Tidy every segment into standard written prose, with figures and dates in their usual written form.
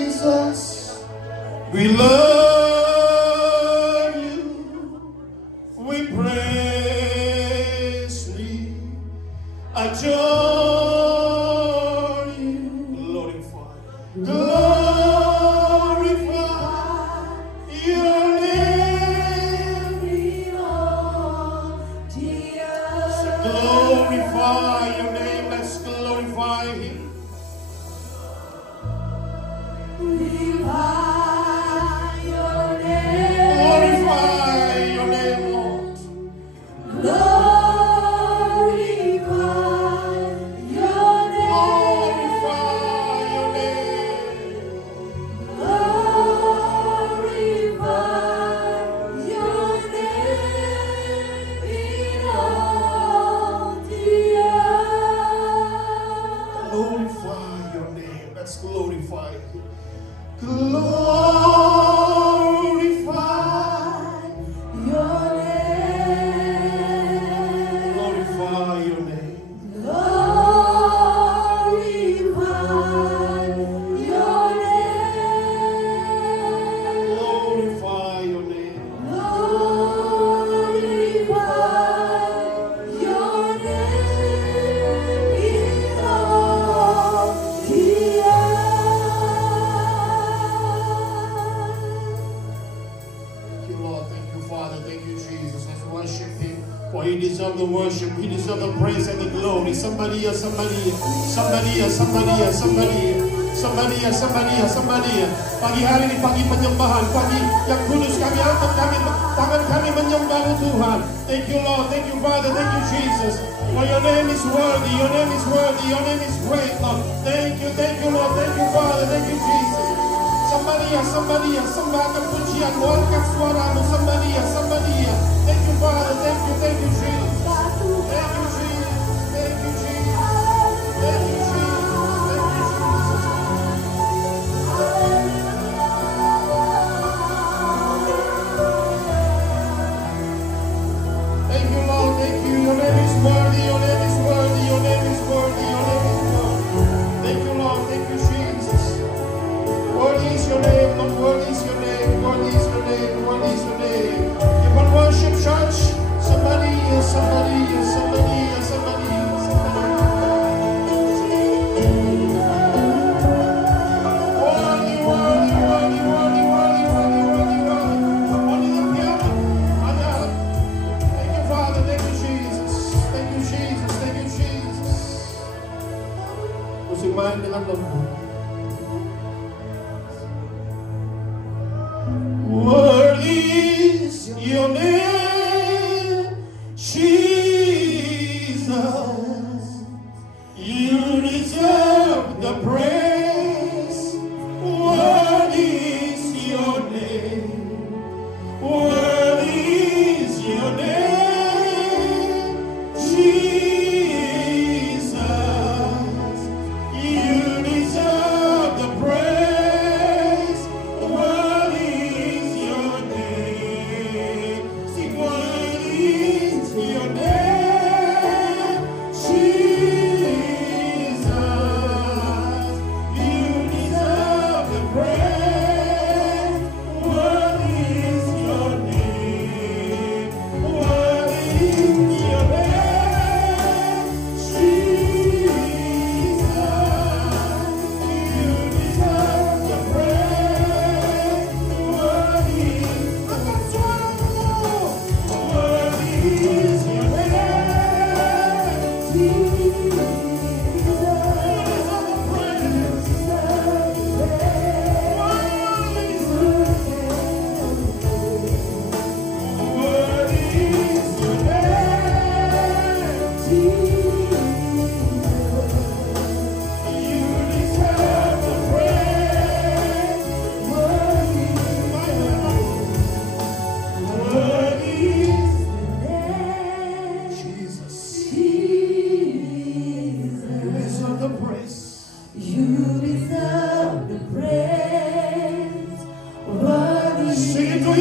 Jesus, we love you, we praise you, adore you, glorify your name, glorify your name, let's glorify him. Glorify your name, Lord. glorify your name, glorify your name in all the earth. Glorify your name. Let's glorify him. Glorify Your name, glorify your name. glorify your name, Glorify your name. glorify your name in all the Thank you, Lord. Thank you, Father. Thank you, Jesus. Let's worship him. For he deserves the worship. He deserves the praise and the glory. Somebody. Pagi hari ini pagi penyembahan, pagi yang kudus kami angkat, tangan kami menyembah Tuhan. Thank you, Lord. Thank you, Father. Thank you, Jesus. For your name is worthy. Your name is worthy. Your name is great, Lord. Thank you, Lord. Thank you, Father. Thank you, Jesus. Somebody, sembahkan pujian, angkat suaramu, somebody. Thank you, Father. Thank you, Jesus. Thank you, Jesus. Thank you, Jesus. Thank you, Jesus. Thank you, Lord. Thank you. Your name is worthy. Your name is worthy. Your name is worthy. Your name is worthy. Thank you, Lord. Thank you, Jesus. Worthy is your name, Lord. Worthy is your name. Worthy is your name. Worthy is your name. You want worship, church? Somebody. Worthy. Only the piano. Thank you, Father. Thank you, Jesus. Thank you, Jesus. Thank you, Jesus. Musik main dengan lembut. Worthy is your name, Jesus. You deserve the praise. Worthy is your name. Worthy is your name, Jesus. You deserve the praise. Worthy is your name. Sing, worthy is your name, Jesus. You deserve the praise. Worthy is your name. Worthy is your name, Jesus. You deserve the praise. Worthy is your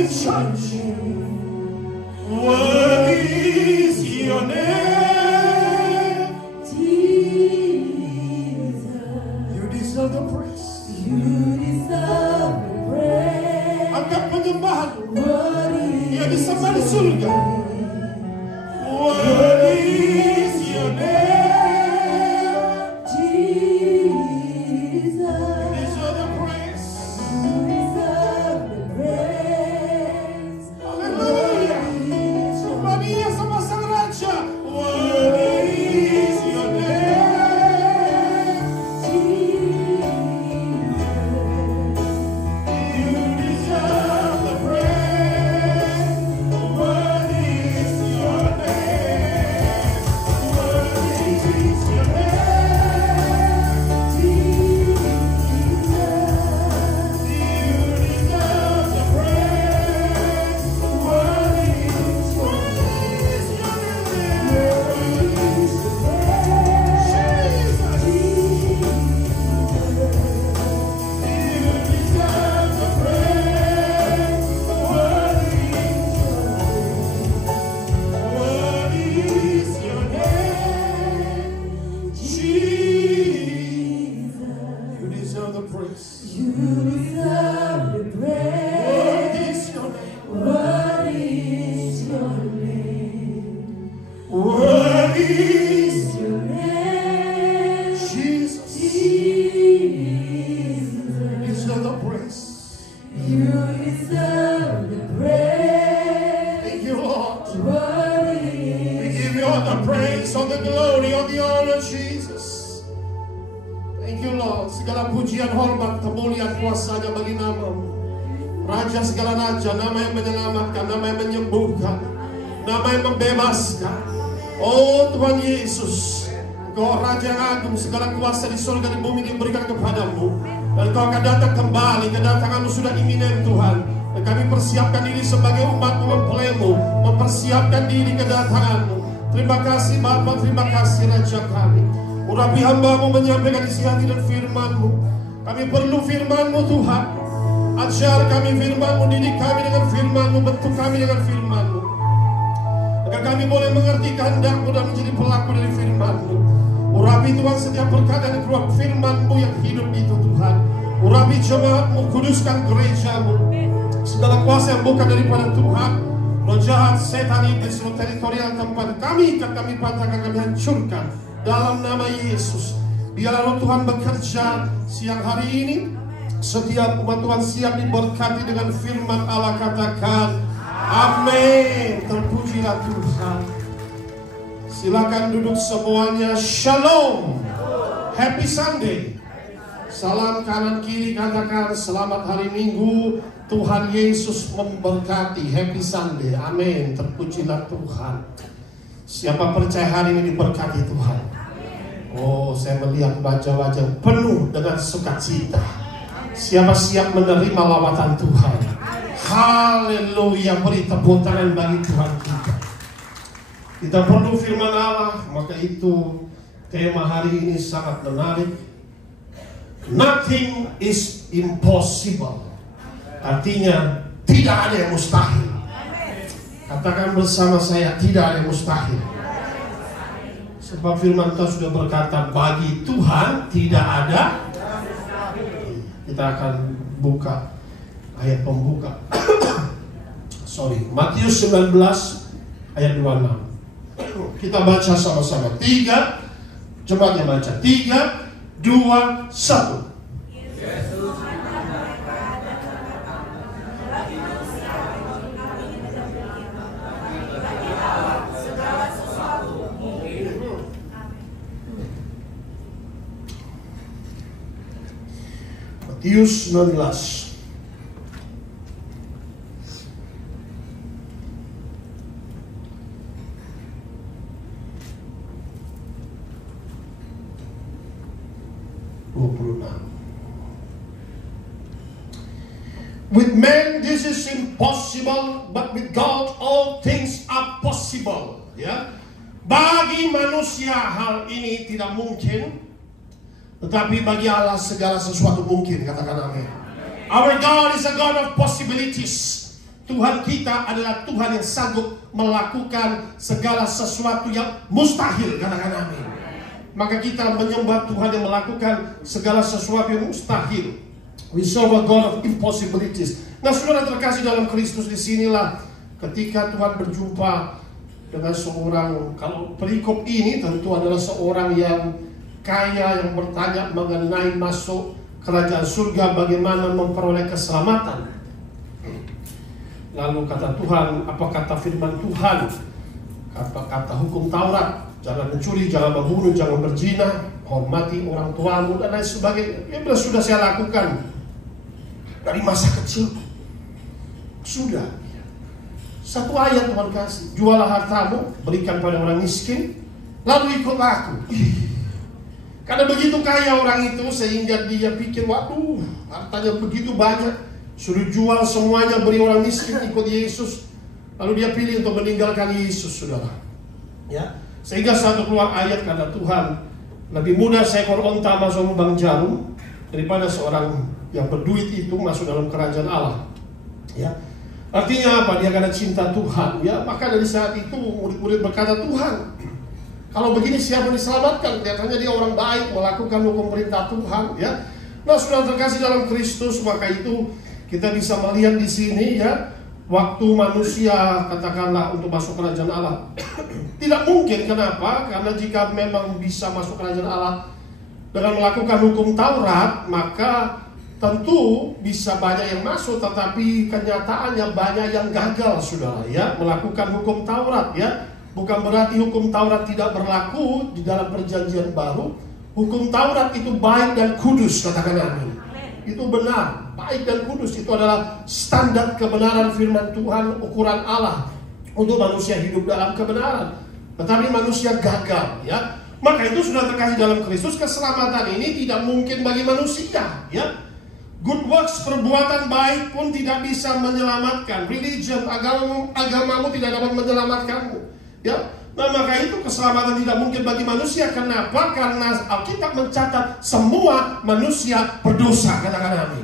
church. Worthy is your name, Jesus. You deserve the Jesus. Thank you Lord. Segala pujian, hormat, kemuliaan, kuasanya bagi nama-Mu. Raja segala raja, nama yang menyelamatkan, nama yang menyembuhkan, nama yang membebaskan. Oh Tuhan Yesus, Engkau Raja yang agung, segala kuasa di surga di bumi diberikan kepadamu. Dan Engkau akan datang kembali, kedatangan-Mu sudah iminen Tuhan. Dan kami persiapkan diri sebagai umat-Mu, mempelai-Mu, mempersiapkan diri kedatangan-Mu. Terima kasih Bapa, terima kasih Raja kami. Urapi hamba-Mu menyampaikan isi hati dan firman-Mu. Kami perlu firman-Mu Tuhan. Ajar kami firman-Mu, didik kami dengan firman-Mu, bentuk kami dengan firman-Mu, agar kami boleh mengerti kehendak-Mu dan menjadi pelaku dari firman-Mu. Urapi Tuhan setiap perkataan dan keluar firman-Mu yang hidup itu Tuhan. Urapi jemaat-Mu, kuduskan gereja-Mu. Segala kuasa yang bukan daripada Tuhan, roh jahat, setan, iblis, seluruh teritorial tempat kami patahkan, kami hancurkan dalam nama Yesus. Biarlah roh Tuhan bekerja siang hari ini. Setiap umat Tuhan siap diberkati dengan firman Allah, katakan amin. Terpujilah Tuhan. Silakan duduk semuanya. Shalom. Happy Sunday. Salam kanan kiri, katakan selamat hari Minggu. Tuhan Yesus memberkati. Happy Sunday. Amin. Terpujilah Tuhan. Siapa percaya hari ini diberkati Tuhan? Oh, saya melihat wajah-wajah penuh dengan sukacita. Siapa siap menerima lawatan Tuhan? Haleluya, beri tepuk tangan bagi Tuhan kita. Kita perlu firman Allah, maka itu tema hari ini sangat menarik. Nothing is impossible. Artinya tidak ada yang mustahil. Katakan bersama saya, tidak ada yang mustahil. Sebab firman Tuhan sudah berkata, bagi Tuhan tidak ada. Kita akan buka ayat pembuka. Matius 19 ayat 26. Kita baca sama-sama. 3, jemaatnya baca. 3, 2, 1. Matius 19. With men this is impossible, but with God all things are possible. Ya, bagi manusia hal ini tidak mungkin, tetapi bagi Allah segala sesuatu mungkin. Katakan amin. Our God is a God of possibilities. Tuhan kita adalah Tuhan yang sanggup melakukan segala sesuatu yang mustahil. Katakan amin. Maka kita menyembah Tuhan yang melakukan segala sesuatu yang mustahil. We serve a God of impossibilities. Nah, saudara terkasih dalam Kristus, disinilah ketika Tuhan berjumpa dengan seorang, kalau perikop ini tentu adalah seorang yang kaya yang bertanya mengenai masuk kerajaan surga, bagaimana memperoleh keselamatan. Lalu kata Tuhan, apa kata firman Tuhan? Kata hukum Taurat, jangan mencuri, jangan membunuh, jangan berzina, hormati orang tuamu dan lain sebagainya. Ya sudah saya lakukan dari masa kecil. Sudah. Satu ayat Tuhan kasih, jualah hartamu, berikan pada orang miskin, lalu ikutlah aku. Karena begitu kaya orang itu sehingga dia pikir, waduh, hartanya begitu banyak, suruh jual semuanya, beri orang miskin, ikut Yesus. Lalu dia pilih untuk meninggalkan Yesus, saudara. Ya, sehingga satu keluar ayat kata Tuhan, lebih mudah seekor onta masuk lubang jarum daripada seorang yang berduit itu masuk dalam kerajaan Allah. Ya, artinya apa? Dia karena cinta Tuhan. Ya, maka dari saat itu murid-murid berkata, Tuhan, kalau begini siapa diselamatkan? Kelihatannya dia orang baik, melakukan hukum perintah Tuhan. Ya, nah saudara terkasih dalam Kristus, maka itu kita bisa melihat di sini ya, waktu manusia katakanlah untuk masuk kerajaan Allah tidak mungkin. Kenapa? Karena jika memang bisa masuk kerajaan Allah dengan melakukan hukum Taurat, maka tentu bisa banyak yang masuk, tetapi kenyataannya banyak yang gagal, saudara. Ya, melakukan hukum Taurat. Ya, Bukan berarti hukum Taurat tidak berlaku di dalam perjanjian baru. Hukum Taurat itu baik dan kudus, katakan amin. Itu benar, baik dan kudus. Itu adalah standar kebenaran firman Tuhan, ukuran Allah untuk manusia hidup dalam kebenaran. Tetapi manusia gagal, ya. Maka itu sudah terkasih dalam Kristus, keselamatan ini tidak mungkin bagi manusia, ya. Good works, perbuatan baik pun tidak bisa menyelamatkan. Religion, agamamu tidak dapat menyelamatkanmu, ya. Nah, maka itu keselamatan tidak mungkin bagi manusia. Kenapa? Karena Alkitab mencatat semua manusia berdosa, katakan amin.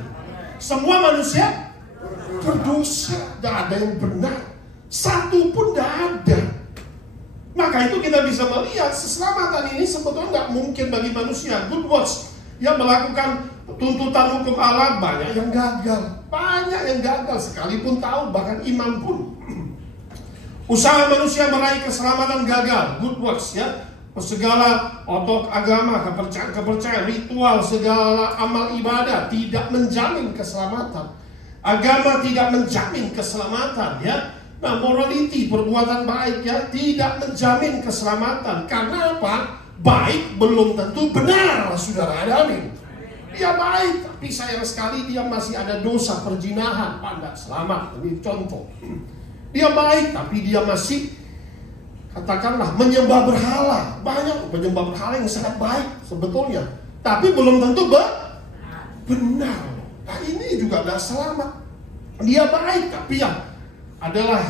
Semua manusia berdosa, tidak ada yang benar, satu pun tidak ada. Maka itu kita bisa melihat keselamatan ini sebetulnya tidak mungkin bagi manusia. Good works, yang melakukan tuntutan hukum Allah, banyak yang gagal. Banyak yang gagal, sekalipun tahu, bahkan imam pun. Usaha manusia meraih keselamatan gagal. Good works, ya. Segala otot agama, kepercayaan, ritual, segala amal ibadah tidak menjamin keselamatan. Agama tidak menjamin keselamatan, ya. Nah, morality, perbuatan baik, ya, tidak menjamin keselamatan. Karena apa? Baik belum tentu benar, saudara. Amin. Dia baik, tapi sayang sekali dia masih ada dosa perzinahan, tidak selamat. Ini contoh. Dia baik, tapi dia masih, katakanlah, menyembah berhala. Banyak penyembah berhala yang sangat baik sebetulnya, tapi belum tentu benar. Nah, ini juga tidak selamat. Dia baik, tapi ya adalah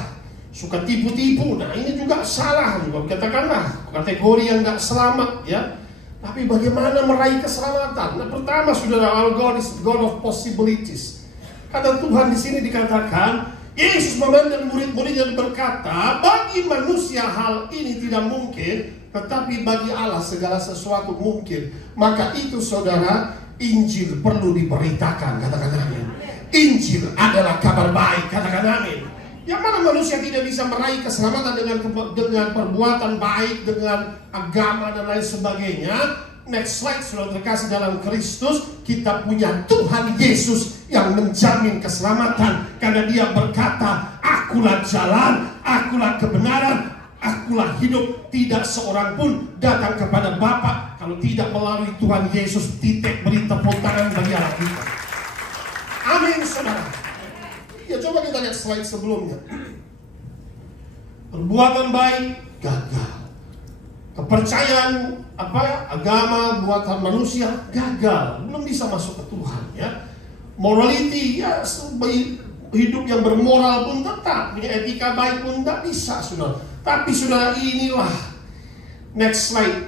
suka tipu-tipu. Nah, ini juga salah juga, katakanlah kategori yang tidak selamat, ya. Tapi bagaimana meraih keselamatan? Nah, pertama, saudara, our God is God of possibilities. Kata Tuhan di sini dikatakan, Yesus memandang murid-muridnya berkata, bagi manusia hal ini tidak mungkin, tetapi bagi Allah segala sesuatu mungkin. Maka itu, saudara, Injil perlu diberitakan, katakan amin. Injil adalah kabar baik, katakan amin. Yang mana manusia tidak bisa meraih keselamatan dengan perbuatan baik, dengan agama dan lain sebagainya. Next slide, sudah terkasih dalam Kristus, kita punya Tuhan Yesus yang menjamin keselamatan. Karena dia berkata, akulah jalan, akulah kebenaran, akulah hidup. Tidak seorang pun datang kepada Bapa kalau tidak melalui Tuhan Yesus. Titik, beri tepuk tangan bagi Allah kita. Amin, saudara. Ya, coba kita lihat slide sebelumnya. Perbuatan baik gagal. Kepercayaan agama buatan manusia gagal, belum bisa masuk ke Tuhan, ya. Morality, ya, hidup yang bermoral pun tetap, punya etika baik pun tidak bisa, saudara. Tapi saudara, inilah next slide,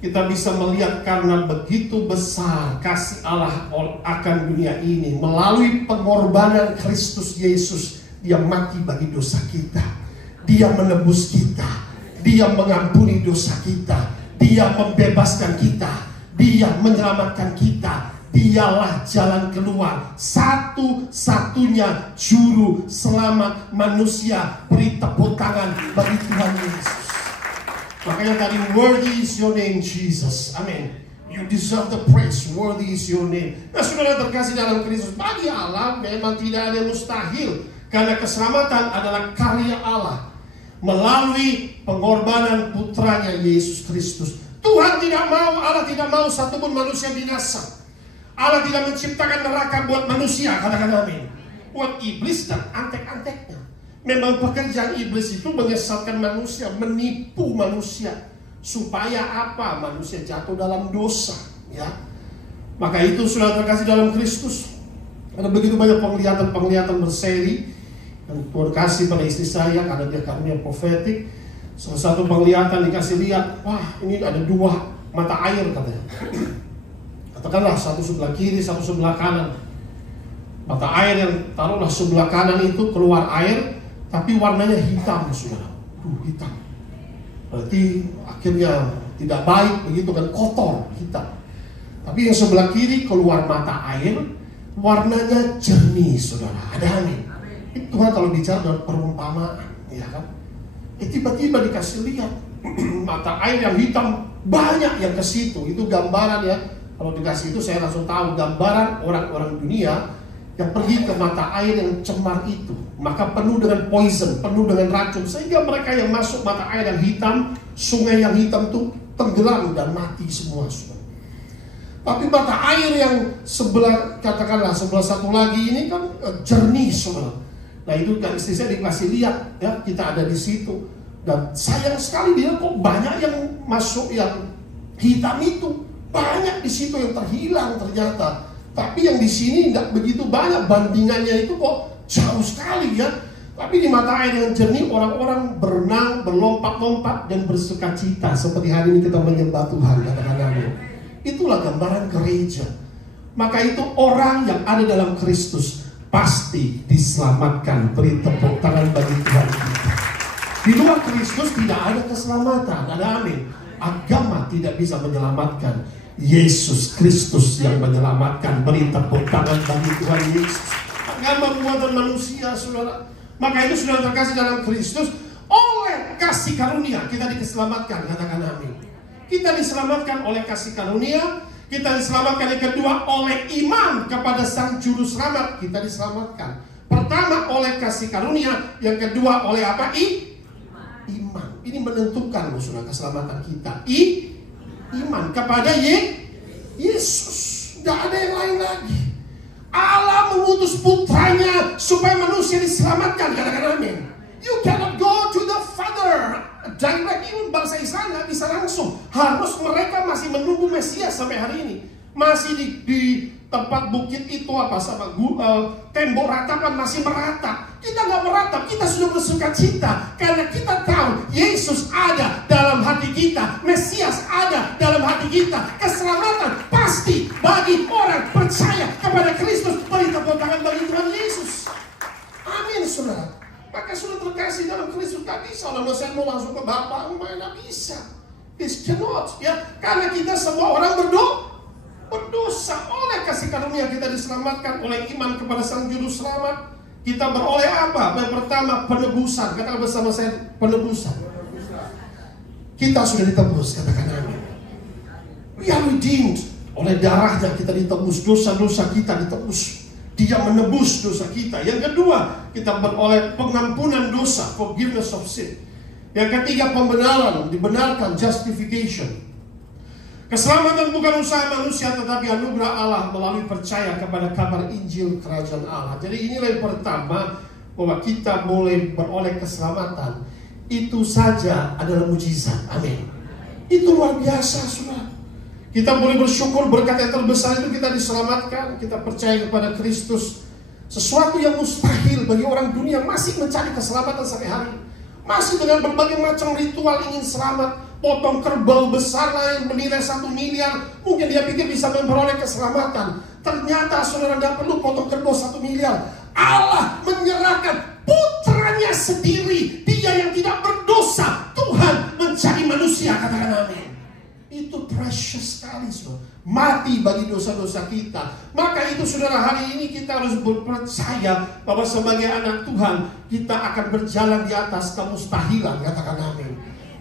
kita bisa melihat karena begitu besar kasih Allah akan dunia ini melalui pengorbanan Kristus Yesus. Dia mati bagi dosa kita, dia menebus kita, dia mengampuni dosa kita, dia membebaskan kita, dia menyelamatkan kita. Dialah jalan keluar, satu-satunya juru selamat manusia. Beri tepuk tangan bagi Tuhan Yesus. Makanya tadi, worthy is your name Jesus. Amin. You deserve the praise. Worthy is your name. Nah, saudara terkasih dalam Kristus, bagi Allah memang tidak ada yang mustahil, karena keselamatan adalah karya Allah melalui pengorbanan putranya Yesus Kristus. Tuhan tidak mau, Allah tidak mau satupun manusia binasa. Allah tidak menciptakan neraka buat manusia, katakan amin. Buat iblis dan antek-anteknya. Memang pekerjaan iblis itu menyesatkan manusia, menipu manusia. Supaya apa? Manusia jatuh dalam dosa, ya. Maka itu sudah terkasih dalam Kristus. Ada begitu banyak penglihatan berseri yang Tuhan kasih pada istri saya karena dia karunia profetik. Salah satu penglihatan dikasih lihat, wah, ini ada dua mata air, katanya. Katakanlah satu sebelah kiri, satu sebelah kanan. Mata air yang taruhlah sebelah kanan itu keluar air, tapi warnanya hitam, saudara. Hitam. Berarti akhirnya tidak baik begitu kan, kotor, hitam. Tapi yang sebelah kiri keluar mata air, warnanya jernih, saudara. Ada amin. Itu Tuhan kalau bicara dalam perumpamaan, ya kan? Tiba-tiba dikasih lihat mata air yang hitam, banyak yang ke situ. Itu gambaran, ya. Kalau dikasih itu saya langsung tahu gambaran orang-orang dunia yang pergi ke mata air yang cemar itu, maka penuh dengan poison, penuh dengan racun, sehingga mereka yang masuk mata air yang hitam, sungai yang hitam itu tenggelam dan mati semua. Tapi mata air yang sebelah, katakanlah sebelah satu lagi ini kan jernih semua. Nah itu kan istri saya dikasih lihat, ya kita ada di situ, dan sayang sekali dia kok banyak yang masuk yang hitam itu, banyak di situ yang terhilang ternyata. Tapi yang di sini tidak begitu banyak, bandingannya itu kok jauh sekali ya. Tapi di mata air yang jernih orang-orang berenang, berlompat-lompat dan bersukacita seperti hari ini kita menyembah Tuhan, katakan amin. Itulah gambaran gereja. Maka itu orang yang ada dalam Kristus pasti diselamatkan. Beri tepuk tangan bagi Tuhan kita. Di luar Kristus tidak ada keselamatan, ada amin. Agama tidak bisa menyelamatkan. Yesus Kristus yang menyelamatkan. Beri tepuk tangan bagi Tuhan Yesus. Agama buatan manusia, saudara. Maka itu sudah terkasih dalam Kristus. Oleh kasih karunia kita diselamatkan, katakan amin. Kita diselamatkan oleh kasih karunia. Kita diselamatkan yang kedua oleh iman kepada Sang Juru Selamat. Kita diselamatkan. Pertama oleh kasih karunia, yang kedua oleh apa? Iman. Ini menentukan saudara keselamatan kita. Iman kepada Yesus. Tidak ada yang lain lagi. Allah mengutus putranya supaya manusia diselamatkan, katakan amin. You cannot go to the Father direct. Ini bangsa Israel nggak bisa langsung. Harus mereka masih menunggu Mesias sampai hari ini. Masih di tempat bukit itu apa sama tembok ratapan masih meratap. Kita nggak meratap, kita sudah bersukacita karena kita tahu Yesus ada dalam hati kita, Mesias ada dalam hati kita. Keselamatan pasti bagi orang percaya kepada Kristus. Beri tepuk tangan bagi Tuhan Yesus. Amin, saudara. Maka sudah terkasih dalam Kristus, tak bisa orang saya mau langsung ke Bapa, tidak bisa. This cannot, ya, karena kita semua orang berdosa. Oleh kasih karunia kita diselamatkan oleh iman kepada Sang Juru Selamat. Kita beroleh apa? Yang pertama penebusan. Katakan bersama saya, penebusan. Kita sudah ditebus, katakan amin. We are redeemed. Oleh darahnya kita ditebus, dosa-dosa kita ditebus. Dia menebus dosa kita. Yang kedua, kita beroleh pengampunan dosa, forgiveness of sin. Yang ketiga, pembenaran, dibenarkan, justification. Keselamatan bukan usaha manusia, tetapi anugerah Allah melalui percaya kepada kabar Injil Kerajaan Allah. Jadi inilah yang pertama, bahwa kita boleh beroleh keselamatan. Itu saja adalah mujizat. Amin. Itu luar biasa, saudara. Kita boleh bersyukur berkat yang terbesar itu kita diselamatkan. Kita percaya kepada Kristus. Sesuatu yang mustahil bagi orang dunia masih mencari keselamatan sampai hari ini. Masih dengan berbagai macam ritual ingin selamat. Potong kerbau besar lah yang bernilai 1 miliar. Mungkin dia pikir bisa memperoleh keselamatan. Ternyata saudara tidak perlu potong kerbau 1 miliar. Allah menyerahkan putranya sendiri. Dia yang tidak berdosa. Tuhan mencari manusia, katakan amin. Itu precious sekali, saudara. Mati bagi dosa-dosa kita. Maka itu saudara, hari ini kita harus percaya bahwa sebagai anak Tuhan kita akan berjalan di atas kemustahilan, katakan amin.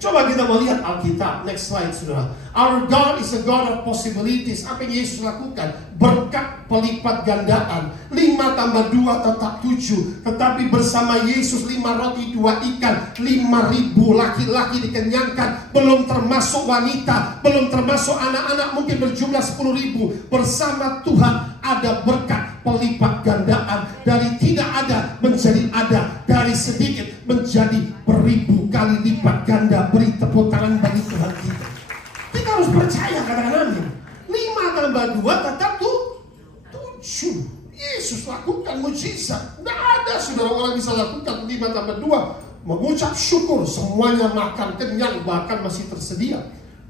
Coba kita melihat Alkitab. Next slide, saudara. Our God is a God of possibilities. Apa yang Yesus lakukan? Berkat pelipat gandaan. 5 tambah 2 tetap 7. Tetapi bersama Yesus 5 roti 2 ikan, 5.000 laki-laki dikenyangkan. Belum termasuk wanita, belum termasuk anak-anak, mungkin berjumlah 10.000. Bersama Tuhan ada berkat pelipat gandaan. Dari tidak ada menjadi ada, dari sedikit menjadi beribu kali lipat ganda. Beri tepuk tangan bagi Tuhan kita. Kita harus percaya, katakan amin. 5 tambah 2 tetap 7. Yesus lakukan mujizat. Tidak ada saudara orang bisa lakukan 5 tambah 2. Mengucap syukur, semuanya makan kenyang, bahkan masih tersedia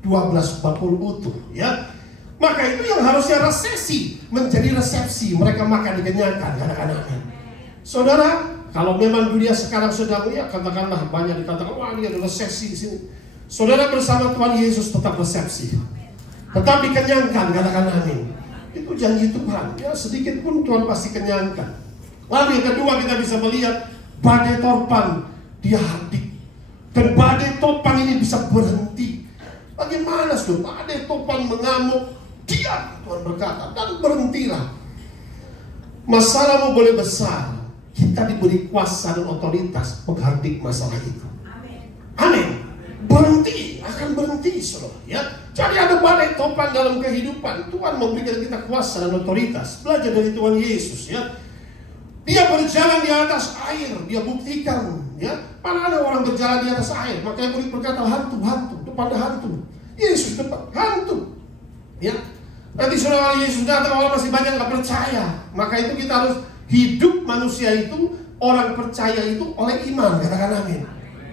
12 bakul utuh, ya. Maka itu yang harusnya resesi menjadi resepsi. Mereka makan dikenyangkan, katakan amin. Saudara, kalau memang dunia sekarang sedang, ya katakanlah banyak dikatakan, wah ini ada resesi di sini. Saudara bersama Tuhan Yesus tetap resepsi, tetap dikenyangkan, katakan amin. Itu janji Tuhan. Ya sedikit pun Tuhan pasti kenyangkan. Lalu yang kedua kita bisa melihat badai topan dia hadir. Dan badai topan ini bisa berhenti. Bagaimana saudara? Badai topan mengamuk, diam, Tuhan berkata, dan berhentilah. Masalahmu boleh besar, kita diberi kuasa dan otoritas menghardik masalah itu. Amin. Berhenti, akan berhenti, saudara. Ya, jadi ada badai topan dalam kehidupan. Tuhan memberikan kita kuasa dan otoritas. Belajar dari Tuhan Yesus, ya. Dia berjalan di atas air, dia buktikan, ya. Mana ada orang berjalan di atas air? Makanya murid berkata hantu, depan ada hantu. Yesus depan hantu, ya. Nanti saudara Yesus datang, orang masih banyak nggak percaya. Maka itu kita harus hidup manusia itu, orang percaya itu oleh iman. Katakan amin.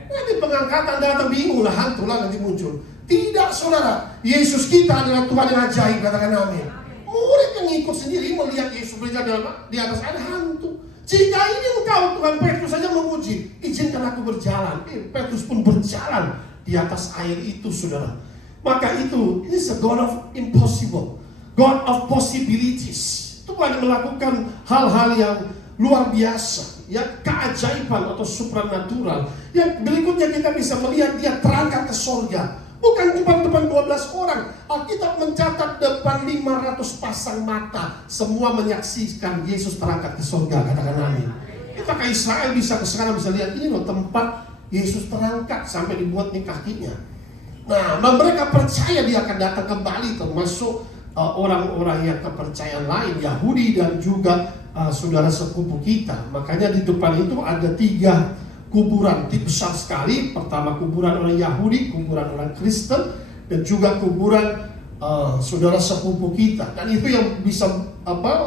Nanti pengangkatan datang, bingung lah, hantu lah nanti muncul. Tidak, saudara. Yesus kita adalah Tuhan yang ajaib. Katakan amin. Murid yang ikut sendiri melihat Yesus berjalan di atas air, hantu. Jika ini engkau, Tuhan, Petrus saja menguji, izinkan aku berjalan. Petrus pun berjalan di atas air itu, saudara. Maka itu, ini is a God of impossible, God of possibilities. Tuhan melakukan hal-hal yang luar biasa, ya, keajaiban atau supranatural. Yang berikutnya kita bisa melihat dia terangkat ke surga. Bukan cuma depan 12 orang. Alkitab mencatat depan 500 pasang mata. Semua menyaksikan Yesus terangkat ke surga. Katakan amin. Kita ke Israel bisa sekarang bisa lihat ini loh tempat Yesus terangkat sampai dibuat nih kakinya. Nah, mereka percaya dia akan datang kembali, termasuk orang-orang yang kepercayaan lain, Yahudi dan juga saudara sepupu kita. Makanya di depan itu ada 3 kuburan besar sekali. Pertama kuburan orang Yahudi, kuburan orang Kristen, dan juga kuburan saudara sepupu kita. Dan itu yang bisa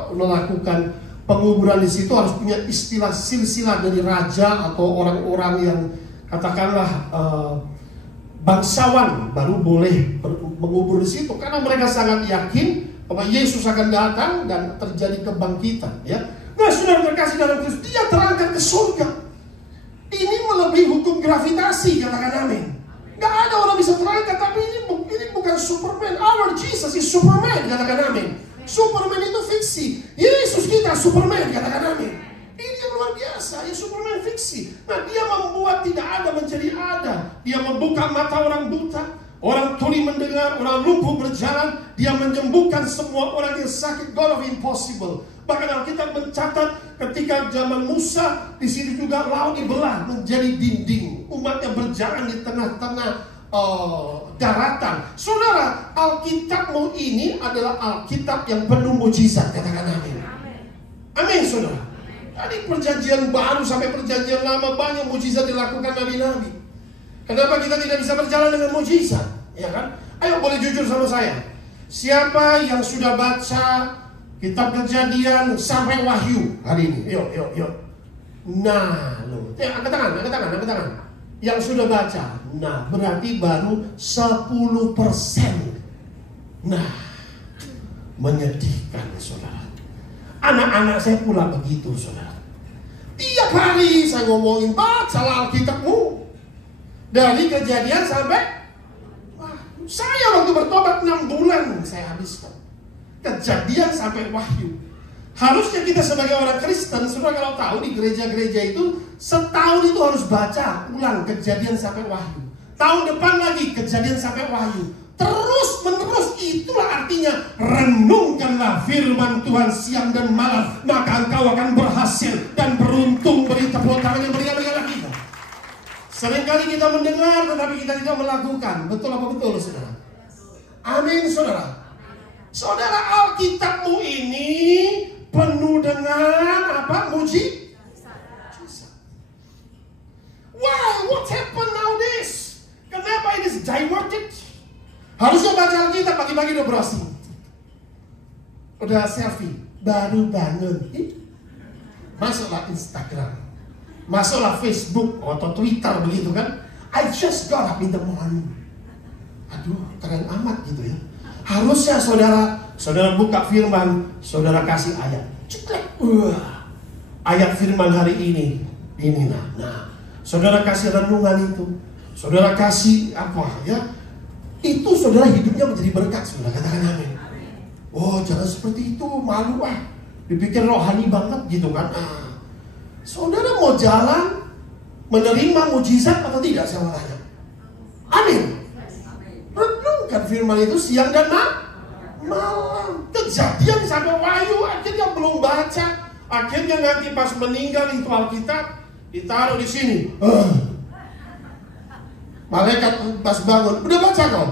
melakukan penguburan di situ harus punya istilah silsilah dari raja atau orang-orang yang katakanlah bangsawan baru boleh mengubur di situ, karena mereka sangat yakin bahwa Yesus akan datang dan terjadi kebangkitan. Ya, nah saudara terkasih dalam Kristus, dia terangkat ke surga. Ini melebihi hukum gravitasi, katakan amin. Gak ada orang bisa terangkat, tapi ini bukan Superman. Our Jesus is Superman, katakan amin. Superman itu fiksi. Yesus kita Superman, katakan amin. Ini yang luar biasa, ya Superman fiksi. Nah, dia membuat tidak ada menjadi ada. Dia membuka mata orang buta, orang tuli mendengar, orang lumpuh berjalan. Dia menyembuhkan semua orang yang sakit. God of impossible. Bahkan Alkitab mencatat ketika zaman Musa, di sini juga laut dibelah menjadi dinding. Umatnya berjalan di tengah-tengah daratan. Saudara, Alkitabmu ini adalah Alkitab yang penuh mujizat. Katakan amin. Amin, saudara. Dari perjanjian baru sampai perjanjian lama banyak mujizat dilakukan nabi-nabi. Kenapa kita tidak bisa berjalan dengan mujizat? Ya kan? Ayo boleh jujur sama saya. Siapa yang sudah baca Kitab Kejadian sampai Wahyu hari ini? Yuk. Nah, loh. Angkat tangan. Yang sudah baca. Nah, berarti baru 10%. Nah, menyedihkan, saudara. Anak-anak saya pula begitu, saudara. Tiap hari saya ngomongin, bacalah Alkitabmu. Dari Kejadian sampai Wahyu. Saya waktu bertobat 6 bulan saya habiskan. Kejadian sampai Wahyu. Harusnya kita sebagai orang Kristen, saudara kalau tahu di gereja-gereja itu setahun itu harus baca ulang Kejadian sampai Wahyu. Tahun depan lagi Kejadian sampai Wahyu. Terus menerus, itulah artinya renungkanlah firman Tuhan siang dan malam, maka engkau akan berhasil dan beruntung. Beri tepuk tangan yang meriah-meriah lagi. Seringkali kita mendengar tetapi kita tidak melakukan. Betul apa betul, saudara? Amin, saudara. Saudara, Alkitabmu ini penuh dengan apa? Mujizat. Why? What happened nowadays? Kenapa ini diverted? Harusnya baca Alkitab pagi-pagi udah browsing, udah selfie, baru bangun, masuklah Instagram, masuklah Facebook atau Twitter begitu kan. I just got up in the morning. Aduh, keren amat gitu ya. Harusnya saudara buka firman, saudara kasih ayat, ceklek, ayat firman hari ini nah, saudara kasih renungan itu, saudara kasih apa ya? Itu saudara hidupnya menjadi berkat, saudara. Katakan amin. Oh, jangan seperti itu, malu dipikir rohani banget gitu kan. Saudara mau jalan menerima mujizat atau tidak, saya mau tanya. Amin. Renungkan firman itu siang dan malam. Kejadian sampai Wahyu aja dia belum baca. Akhirnya nanti pas meninggal itu Alkitab ditaruh di sini. Malaikat pas bangun, udah baca kau?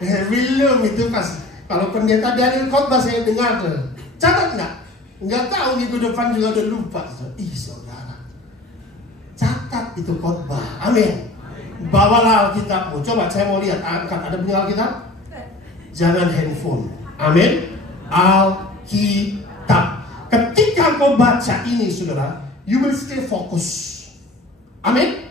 Belum, itu pas kalau pendeta Daniel khotbah saya dengar tuh. Catat nggak? Nggak tahu minggu depan juga udah lupa. Ih saudara, catat itu khotbah. Amin. Bawalah Alkitabmu. Coba saya mau lihat. Angkat, ada punya Alkitab? Jangan handphone. Amin. Alkitab. Ketika kau baca ini saudara, you will stay fokus. Amin.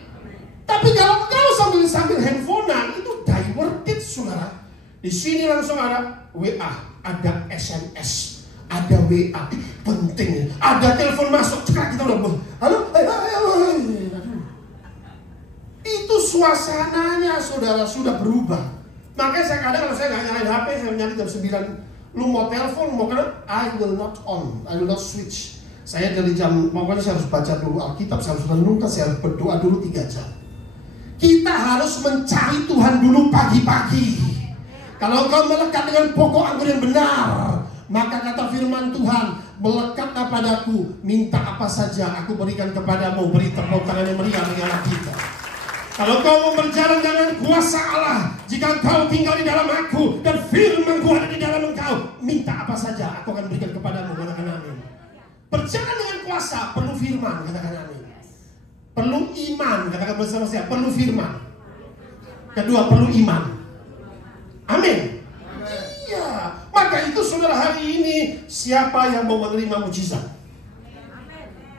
Tapi kalau kau sambil handphonean, itu diverted saudara. Di sini langsung ada WA, ada SMS, ada WA, penting. Ada telepon masuk, cekak kita udah, halo, itu suasananya saudara sudah berubah. Makanya saya kadang kalau saya nggak nyalain HP, saya nyalain jam 9. Lu mau telepon, mau kena, I will not on, I will not switch. Saya dari jam, pokoknya saya harus baca dulu Alkitab, saya harus renungkan, saya harus berdoa dulu 3 jam. Kita harus mencari Tuhan dulu pagi-pagi. Kalau kau melekat dengan pokok anggur yang benar, maka kata firman Tuhan, melekatlah padaku, minta apa saja aku berikan kepadamu. Beri tepuk tangan yang meriah bagi anak kita. Kalau kau mau berjalan dengan kuasa Allah, jika kau tinggal di dalam aku dan firman-Ku ada di dalam engkau, minta apa saja aku akan berikan kepadamu. Katakan amin. Berjalan dengan kuasa perlu firman, katakan amin. Perlu iman, katakan bersama saya, perlu firman. Kedua, perlu iman. Amin. Iya. Maka itu saudara, hari ini siapa yang mau menerima mujizat?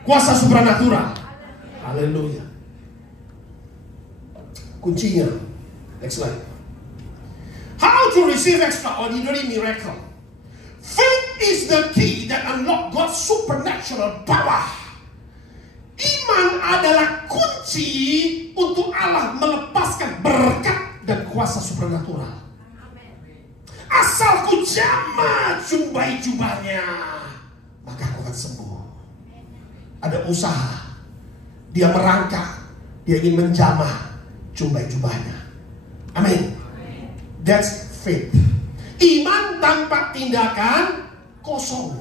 Kuasa supranatural. Haleluya. Kuncinya, next slide. How to receive extraordinary miracle? Faith is the key that unlock God's supernatural power. Iman adalah kunci untuk Allah melepaskan berkat dan kuasa supernatural. Asal ku jamah jubah-jubahnya, maka aku akan sembuh. Ada usaha, dia merangkak, dia ingin menjamah jubah-jubahnya. Amin. That's faith. Iman tanpa tindakan kosong.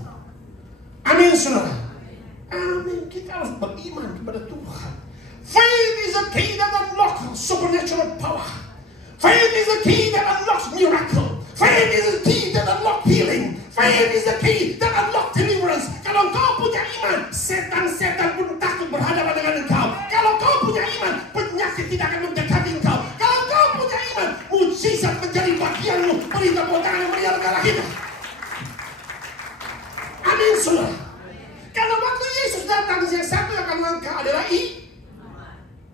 Amin saudara. Amin. Kita harus beriman kepada Tuhan. Faith is a key that unlocks supernatural power. Faith is a key that unlocks miracle. Faith is a key that unlocks healing. Faith is a key that unlocks deliverance. Kalau kau punya iman, setan-setan pun takut berhadapan dengan engkau. Kalau kau punya iman, penyakit tidak akan mendekati engkau. Kalau kau punya iman, mujizat menjadi bagianmu. Beri tepuk tangan yang meriah negara kita. Amin saudara. Kalau waktu Yesus datang, yang satu yang akan langkah adalah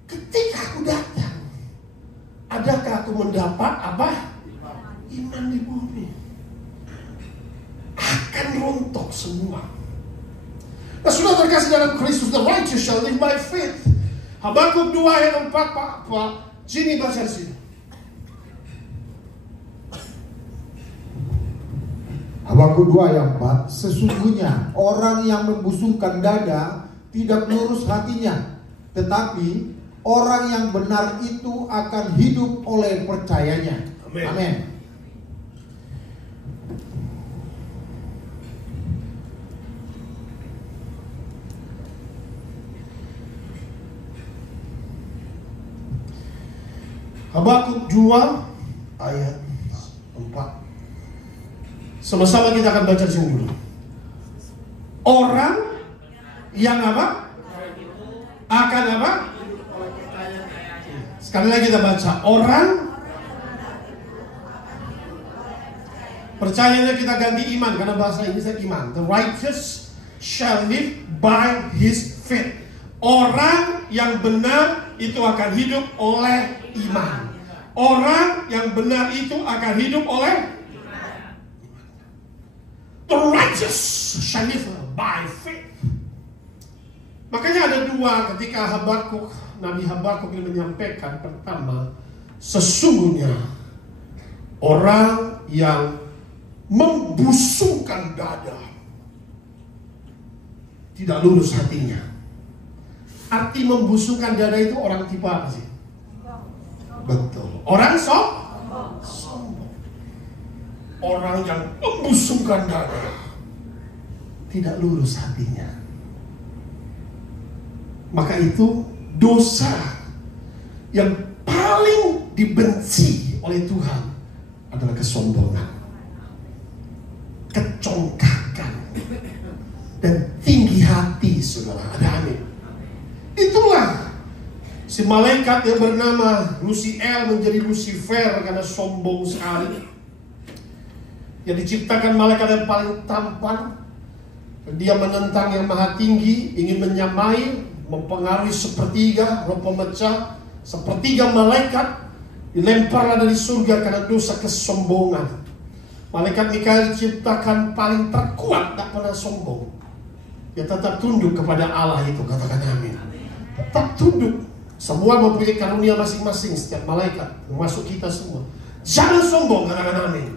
ketika aku datang, adakah aku mendapat apa? Iman di bumi. Akan rontok semua. Nah, sudah terkasih dalam Kristus, the righteous shall live by faith. Habakuk 2 ayat 4, Pak Jini baca di sini. Habakuk 2 ayat 4, sesungguhnya orang yang membusungkan dada tidak lurus hatinya, tetapi orang yang benar itu akan hidup oleh percayanya. Amin. Amin. Habakuk 2 ayat 4. Sama-sama kita akan baca di sini dulu. Orang yang apa? Akan apa? Sekali lagi kita baca. Orang, percayanya kita ganti iman, karena bahasa Inggrisnya iman. The righteous shall live by his faith. Orang yang benar itu akan hidup oleh iman. Orang yang benar itu akan hidup oleh iman. The righteous shall live by faith. Makanya ada dua ketika Habakuk, Nabi Habakuk ini menyampaikan. Pertama, sesungguhnya orang yang membusungkan dada tidak lurus hatinya. Arti membusungkan dada itu orang tipe apa sih? Betul. Orang sombong. Orang yang membusungkan dada. tidak lurus hatinya. Maka itu dosa yang paling dibenci oleh Tuhan adalah kesombongan, kecongkakan, dan tinggi hati, saudara. Ada amin. Itulah si malaikat yang bernama Luciel menjadi Lucifer karena sombong sekali. Yang diciptakan malaikat yang paling tampan. Dia menentang yang maha tinggi, ingin menyamai, mempengaruhi sepertiga, roh pemecah, sepertiga malaikat dilemparlah dari surga karena dosa kesombongan. Malaikat Mikael diciptakan paling terkuat, tak pernah sombong. Dia tetap tunduk kepada Allah itu, katakan amin. Tetap tunduk. Semua mempunyai karunia masing-masing, setiap malaikat, termasuk kita semua. Jangan sombong, katakan amin.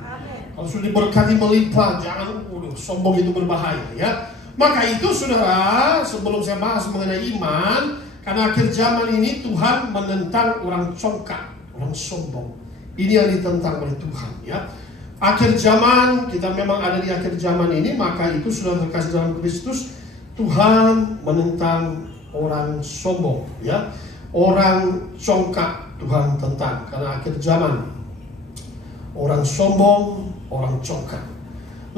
Kalau sudah diberkati melimpah, jangan sombong, itu berbahaya, ya. Maka itu, saudara, sebelum saya bahas mengenai iman, karena akhir zaman ini Tuhan menentang orang congkak, orang sombong. Ini yang ditentang oleh Tuhan, ya. Akhir zaman, kita memang ada di akhir zaman ini, maka itu sudah terkasih dalam Kristus. Tuhan menentang orang sombong, ya. Orang congkak Tuhan tentang, karena akhir zaman orang sombong, orang congkak.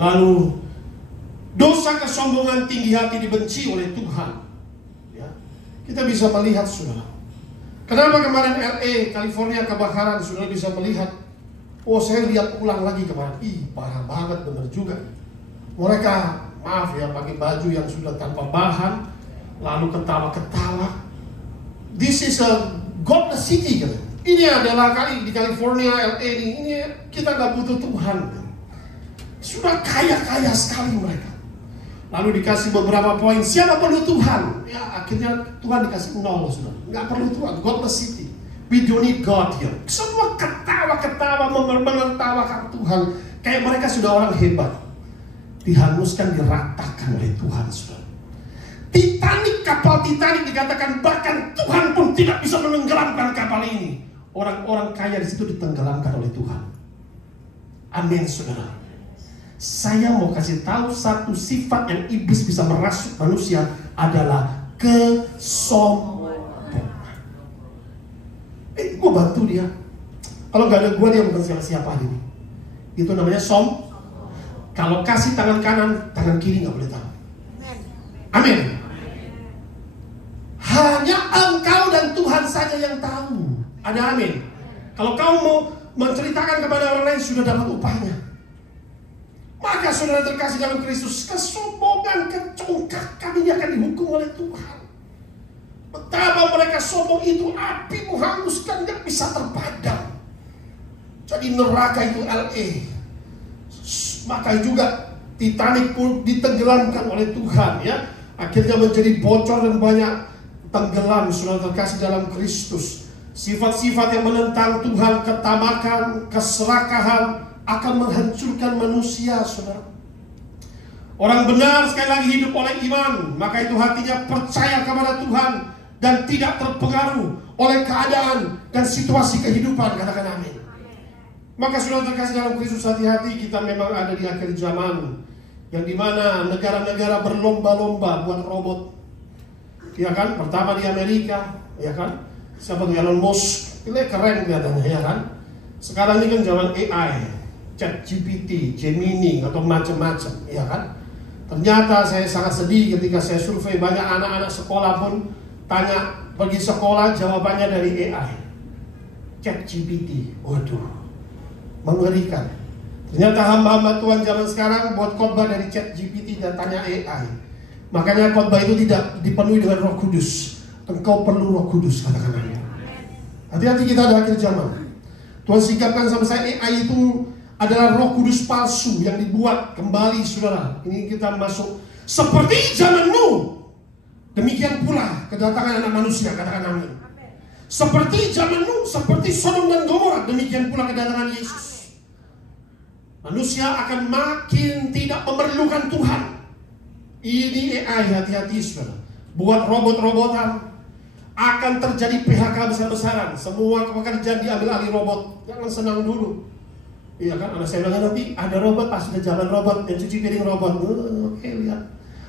Lalu dosa kesombongan tinggi hati dibenci oleh Tuhan, ya. Kita bisa melihat, saudara. Kenapa kemarin LA, California kebakaran, saudara bisa melihat. Oh, saya lihat ulang lagi kemarin. Parah banget, benar juga. Mereka, maaf ya, pakai baju yang sudah tanpa bahan, lalu ketawa-ketawa. This is a godless city, kan? Ini adalah kali di California, LA ini kita nggak butuh Tuhan. Sudah kaya-kaya sekali mereka. Lalu dikasih beberapa poin, siapa perlu Tuhan? Ya, akhirnya Tuhan dikasih 0, saudara. Nggak perlu Tuhan, godless city. We don't need God here. Semua ketawa-ketawa, menertawakan Tuhan. Kayak mereka sudah orang hebat. Dihanguskan, diratakan oleh Tuhan, saudara. Titanic, kapal Titanic dikatakan bahkan Tuhan pun tidak bisa menenggelamkan kapal ini. Orang-orang kaya di situ ditenggelamkan oleh Tuhan. Amin, saudara. Saya mau kasih tahu satu sifat yang iblis bisa merasuk manusia adalah kesombongan. Gue bantu dia. Kalau nggak ada gue, dia bukan siapa-siapa ini. Itu namanya Kalau kasih tangan kanan, tangan kiri nggak boleh tahu. Amin. Hanya engkau dan Tuhan saja yang tahu. Ada amin. Kalau kau mau menceritakan kepada orang lain, sudah dapat upahnya. Maka saudara terkasih dalam Kristus, kesombongan, kecongkakan ini akan dihukum oleh Tuhan. Betapa mereka sombong itu, api menghanguskan, gak bisa terpadam. Jadi neraka itu LA. Maka juga Titanic pun ditenggelamkan oleh Tuhan, ya. Akhirnya menjadi bocor dan banyak tenggelam, saudara terkasih dalam Kristus. Sifat-sifat yang menentang Tuhan, ketamakan, keserakahan, akan menghancurkan manusia, saudara. Orang benar sekali lagi hidup oleh iman, maka itu hatinya percaya kepada Tuhan dan tidak terpengaruh oleh keadaan dan situasi kehidupan, katakan amin. Maka saudara terkasih dalam Kristus, hati-hati, kita memang ada di akhir zaman yang dimana negara-negara berlomba-lomba buat robot, ya kan? Pertama di Amerika, ya kan? Siapa tuh, Elon Musk? Ini keren kelihatannya, ya kan? Sekarang ini kan zaman AI, ChatGPT, Gemini, atau macam-macam, ya kan? Ternyata saya sangat sedih ketika saya survei, banyak anak-anak sekolah pun tanya, pergi sekolah, jawabannya dari AI, ChatGPT. Waduh, mengerikan. Ternyata hamba-hamba Tuhan zaman sekarang buat khotbah dari ChatGPT dan tanya AI. Makanya khotbah itu tidak dipenuhi dengan Roh Kudus. Engkau perlu Roh Kudus, katakan amin. Hati-hati, kita ada akhir zaman. Tuhan singkapkan sama saya, AI itu adalah Roh Kudus palsu yang dibuat kembali, saudara. Ini kita masuk seperti zaman Nuh, demikian pula kedatangan anak manusia, katakan amin. Seperti zaman Nuh, seperti Sodom dan Gomora, demikian pula kedatangan Yesus. Manusia akan makin tidak memerlukan Tuhan. Ini AI, hati-hati, saudara. Buat robot-robotan, akan terjadi PHK besar-besaran. Semua pekerjaan diambil alih robot. Jangan senang dulu. Iya kan, anak saya bilang nanti ada robot, pas sudah jalan robot, yang cuci piring robot. Oke, lihat.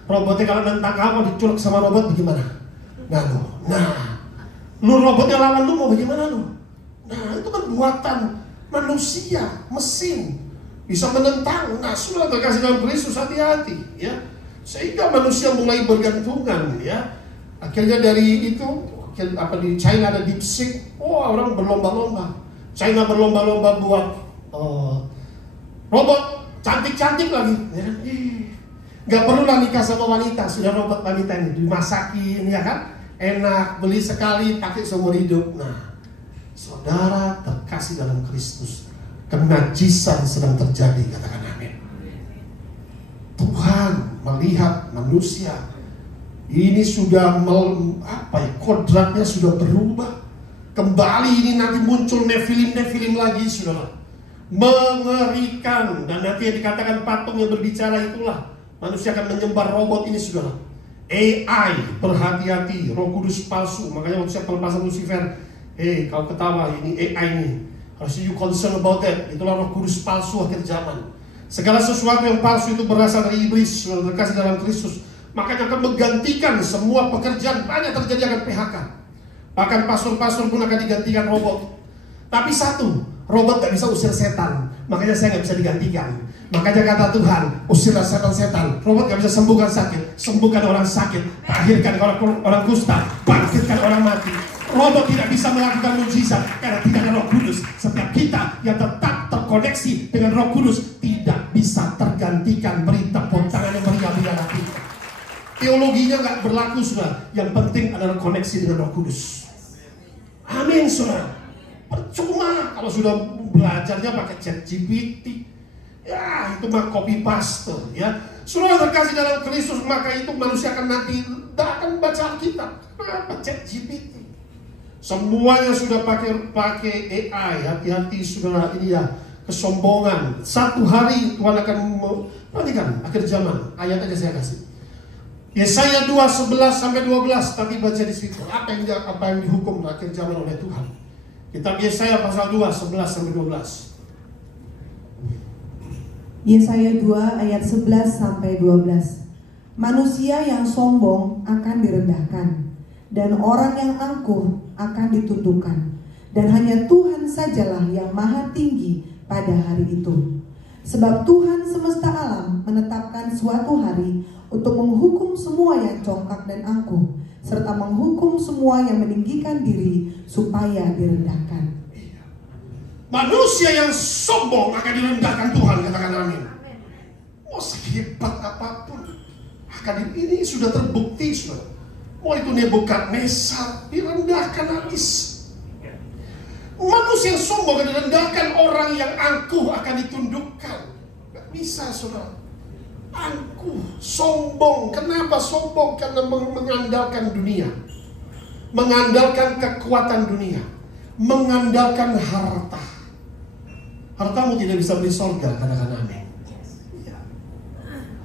Robotnya kalau nentang kamu diculuk sama robot bagaimana? Nah, lu robotnya lawan lu mau bagaimana lu? Nah, itu kan buatan manusia, mesin, bisa menentang. Nah, sudah terkasih dalam Kristus, hati-hati ya. Sehingga manusia mulai bergantungan ya. Akhirnya dari itu di China ada DeepSeek, orang berlomba-lomba. China berlomba-lomba buat robot cantik-cantik lagi ya. Gak perlu lah nikah sama wanita, sudah robot wanita ini dimasakin ya kan, enak, beli sekali pakai seumur hidup. Nah, saudara terkasih dalam Kristus, kenajisan sedang terjadi, katakan amin. Tuhan melihat manusia ini sudah kodratnya sudah berubah. Kembali ini nanti muncul nefilim lagi, saudara. Mengerikan, dan nanti yang dikatakan patung yang berbicara itulah manusia akan menyembah robot ini, saudara. AI, berhati-hati, Roh Kudus palsu. Makanya waktu saya pelepasan Lucifer, kau ketawa, ini AI ini, harusnya you concern about that. Itulah Roh Kudus palsu akhir zaman. Segala sesuatu yang palsu itu berasal dari iblis, saudara terkasih dalam Kristus. Makanya akan menggantikan semua pekerjaan. Banyak terjadi akan PHK. Bahkan pastor-pastor pun akan digantikan robot. Tapi satu, robot gak bisa usir setan. Makanya saya gak bisa digantikan. Makanya kata Tuhan, usirlah setan-setan. Robot gak bisa sembuhkan sakit. Sembuhkan orang sakit. Tahirkan orang kusta. Bangkitkan orang mati. Robot tidak bisa melakukan mujizat karena tidak ada Roh Kudus. Setiap kita yang tetap terkoneksi dengan Roh Kudus tidak bisa tergantikan. Beri tepuk tangan yang meriah biar hati. Teologinya gak berlaku, saudara. Yang penting adalah koneksi dengan Roh Kudus. Amin, saudara. Percuma kalau sudah belajarnya pakai ChatGPT. Ya, itu mah copy paste ya. Saudara terkasih dalam Kristus, maka itu manusia akan nanti tidak akan baca Alkitab. Kenapa? ChatGPT. Semuanya sudah pakai AI. Hati-hati saudara, ini ya kesombongan. Satu hari Tuhan akan perhatikan akhir zaman. Ayat aja saya kasih. Yesaya 2:11-12 tadi baca di situ. Apa yang dihukum akhir zaman oleh Tuhan? Kitab Yesaya pasal 2:11-12. Yesaya 2 ayat 11-12. Manusia yang sombong akan direndahkan, dan orang yang angkuh akan ditundukkan, dan hanya Tuhan sajalah yang maha tinggi pada hari itu. Sebab Tuhan semesta alam menetapkan suatu hari untuk menghukum semua yang congkak dan angkuh, serta menghukum semua yang meninggikan diri supaya direndahkan. Manusia yang sombong akan direndahkan Tuhan, katakan amin. Mau sehebat apapun, ini sudah terbukti, saudara. Mau itu Nebukadnezar direndahkan habis. Manusia yang sombong akan direndahkan, orang yang angkuh akan ditundukkan. Gak bisa, saudara. Angkuh, sombong. Kenapa sombong? Karena mengandalkan dunia, mengandalkan kekuatan dunia, mengandalkan harta. Hartamu tidak bisa beli sorga, katakan amin.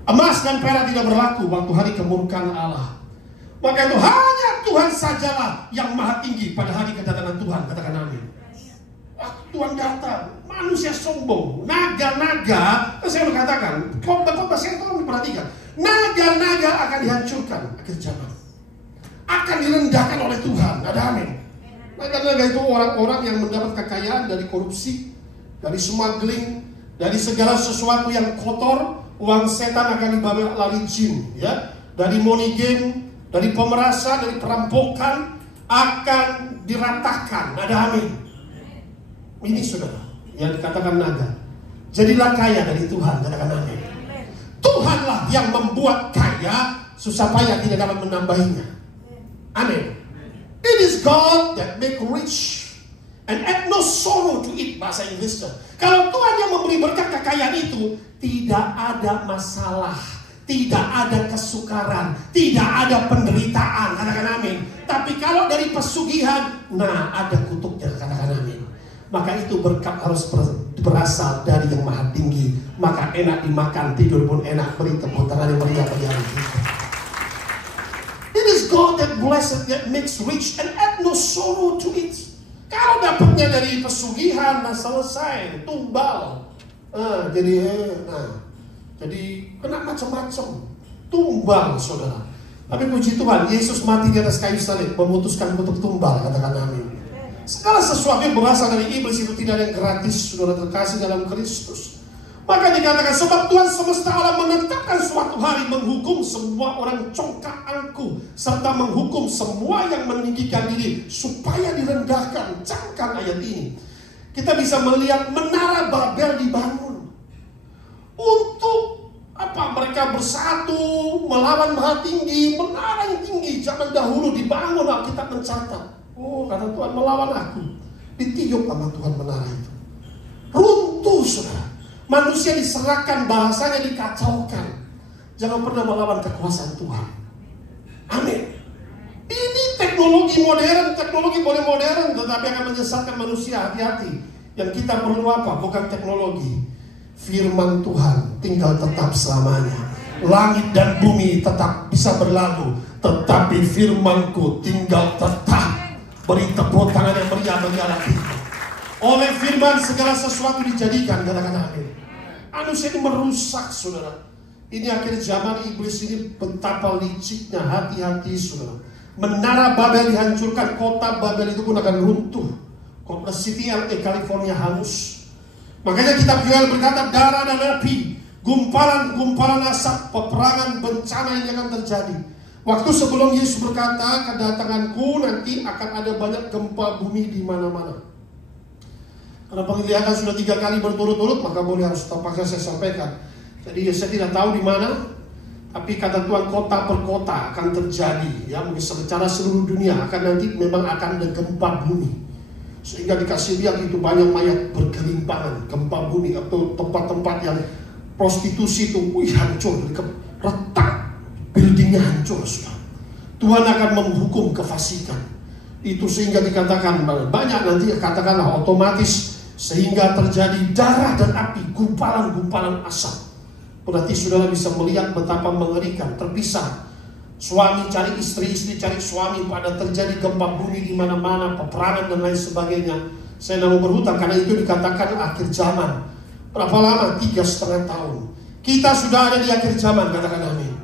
Emas dan perak tidak berlaku waktu hari kemurkaan Allah. Maka itu hanya Tuhan sajalah yang maha tinggi pada hari kedatangan Tuhan, katakan amin. Waktu Tuhan datang, manusia sombong, naga-naga, saya berkatakan, khotbah saya tolong diperhatikan, naga-naga akan dihancurkan akhir zaman, akan direndahkan oleh Tuhan, ada amin. Naga-naga itu orang-orang yang mendapat kekayaan dari korupsi, dari smuggling, dari segala sesuatu yang kotor. Uang setan akan dibawa lari jin, ya, dari money game, dari pemerasan, dari perampokan akan diratakan. Ada amin. Ini saudara yang dikatakan naga. Jadilah kaya dari Tuhan, katakan amin. Tuhanlah yang membuat kaya, susah payah tidak dapat menambahinya. Amin. It is God that make rich and add no sorrow to it, bahasa Inggrisnya. Kalau Tuhan yang memberi berkat kekayaan itu, tidak ada masalah, tidak ada kesukaran, tidak ada penderitaan, katakan amin. Tapi kalau dari pesugihan, nah ada kutuknya, katakan amin. Maka itu berkat harus berasal dari yang maha tinggi. Maka enak dimakan, tidur pun enak. Beri tepuk tangan yang meriah bagi hari itu. It is God that blesses, that makes rich and add no sorrow to it. Kalau dapatnya dari pesugihan, nah selesai, tumbal. Jadi kena macam-macam. tumbal, saudara. Tapi puji Tuhan, Yesus mati di atas kayu salib, memutuskan untuk tumbal, katakan amin. Segala sesuatu yang berasal dari iblis itu tidak ada yang gratis, saudara terkasih dalam Kristus. Maka dikatakan, sebab Tuhan semesta alam menetapkan suatu hari menghukum semua orang congkak angkuh, serta menghukum semua yang meninggikan diri, supaya direndahkan. Camkan ayat ini. Kita bisa melihat menara Babel dibangun untuk apa? Mereka bersatu melawan Maha Tinggi. Menara yang tinggi zaman dahulu dibangun, Alkitab mencatat. Oh, kata Tuhan, melawan aku. Ditiup sama Tuhan menara itu. Runtuh, saudara. Manusia diserahkan, bahasanya dikacaukan. Jangan pernah melawan kekuasaan Tuhan. Amin. Ini teknologi modern, teknologi boleh modern, tetapi akan menyesatkan manusia. Hati-hati. Yang kita perlu apa? Bukan teknologi. Firman Tuhan tinggal tetap selamanya. Langit dan bumi tetap bisa berlalu, tetapi firmanku tinggal tetap. Beri tepuk tangan yang meriah bagi Allah kita. Oleh firman segala sesuatu dijadikan, katakan amin. Manusia ini merusak, saudara. Ini akhir zaman, iblis ini betapa liciknya. Hati-hati, saudara. Menara Babel dihancurkan, kota Babel itu pun akan runtuh. Kota City LA, California hangus. Makanya kitab Yoel berkata, darah dan api, gumpalan-gumpalan asap, peperangan, bencana yang akan terjadi. Waktu sebelum Yesus berkata, kedatanganku nanti akan ada banyak gempa bumi di mana-mana. Karena penglihatan sudah 3 kali berturut-turut, maka boleh harus terpaksa saya sampaikan. Jadi saya tidak tahu di mana, tapi kata Tuhan kota per kota akan terjadi. Ya, mungkin secara seluruh dunia akan nanti memang akan ada gempa bumi. Sehingga dikasih lihat itu banyak mayat bergelimpangan, gempa bumi atau tempat-tempat yang prostitusi itu, hancur, retak. Buildingnya hancur, sudah. Tuhan akan menghukum kefasikan. Itu sehingga dikatakan banyak nanti katakanlah otomatis sehingga terjadi darah dan api, gumpalan-gumpalan asap. Berarti saudara bisa melihat betapa mengerikan, terpisah. Suami cari istri, istri cari suami, pada terjadi gempa bumi di mana-mana, peperangan dan lain sebagainya. Saya tidak mau berhutang karena itu dikatakan akhir zaman. Berapa lama? 3,5 tahun. Kita sudah ada di akhir zaman, katakan amin.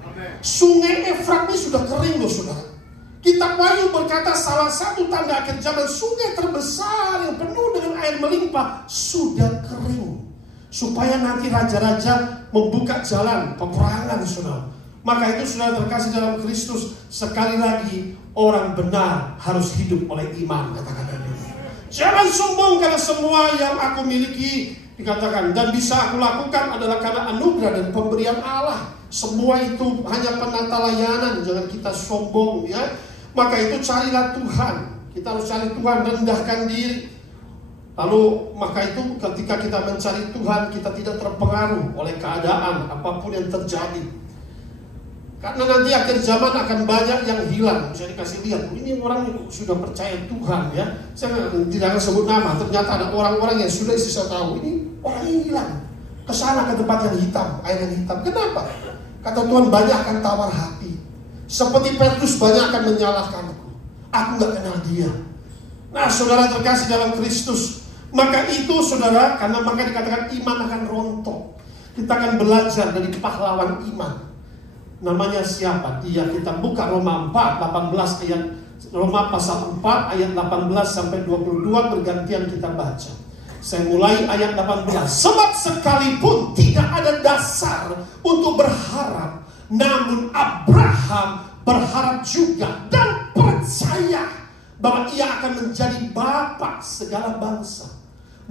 Sungai Efrat ini sudah kering loh, saudara. Kitab Wahyu berkata salah satu tanda akhir zaman, sungai terbesar yang penuh dengan air melimpah sudah kering. Supaya nanti raja-raja membuka jalan peperangan, saudara. Maka itu saudara terkasih dalam Kristus, sekali lagi orang benar harus hidup oleh iman, katakan amin. Jangan sombong karena semua yang aku miliki, dikatakan, dan bisa aku lakukan adalah karena anugerah dan pemberian Allah. Semua itu hanya penata layanan, jangan kita sombong, ya. Maka itu carilah Tuhan. Kita harus cari Tuhan, rendahkan diri. Lalu maka itu ketika kita mencari Tuhan, kita tidak terpengaruh oleh keadaan apapun yang terjadi. Karena nanti akhir zaman akan banyak yang hilang. Bisa dikasih lihat, ini orang yang sudah percaya Tuhan, ya. Saya tidak akan sebut nama. Ternyata ada orang-orang yang sudah saya tahu, ini orang yang hilang. Kesana ke tempat yang hitam, air yang hitam. Kenapa? Kata Tuhan, banyak akan tawar hati. Seperti Petrus, banyak akan menyalahkanku. Aku gak kenal dia. Nah, saudara terkasih dalam Kristus, maka itu saudara, karena maka dikatakan iman akan rontok. Kita akan belajar dari pahlawan iman. Namanya siapa? Dia, kita buka Roma 4, 18 ayat, Roma pasal 4 ayat 18 sampai 22 bergantian kita baca. Saya mulai ayat 18. Sebab sekalipun tidak ada dasar untuk berharap, namun Abraham berharap juga dan percaya bahwa ia akan menjadi bapa segala bangsa.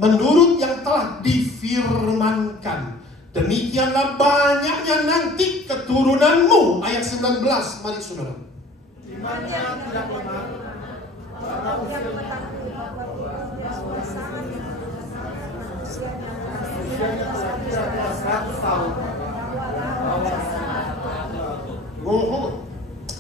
Menurut yang telah difirmankan, demikianlah banyaknya nanti keturunanmu. Ayat 19, mari saudara. Imannya tidak lemah, karena usia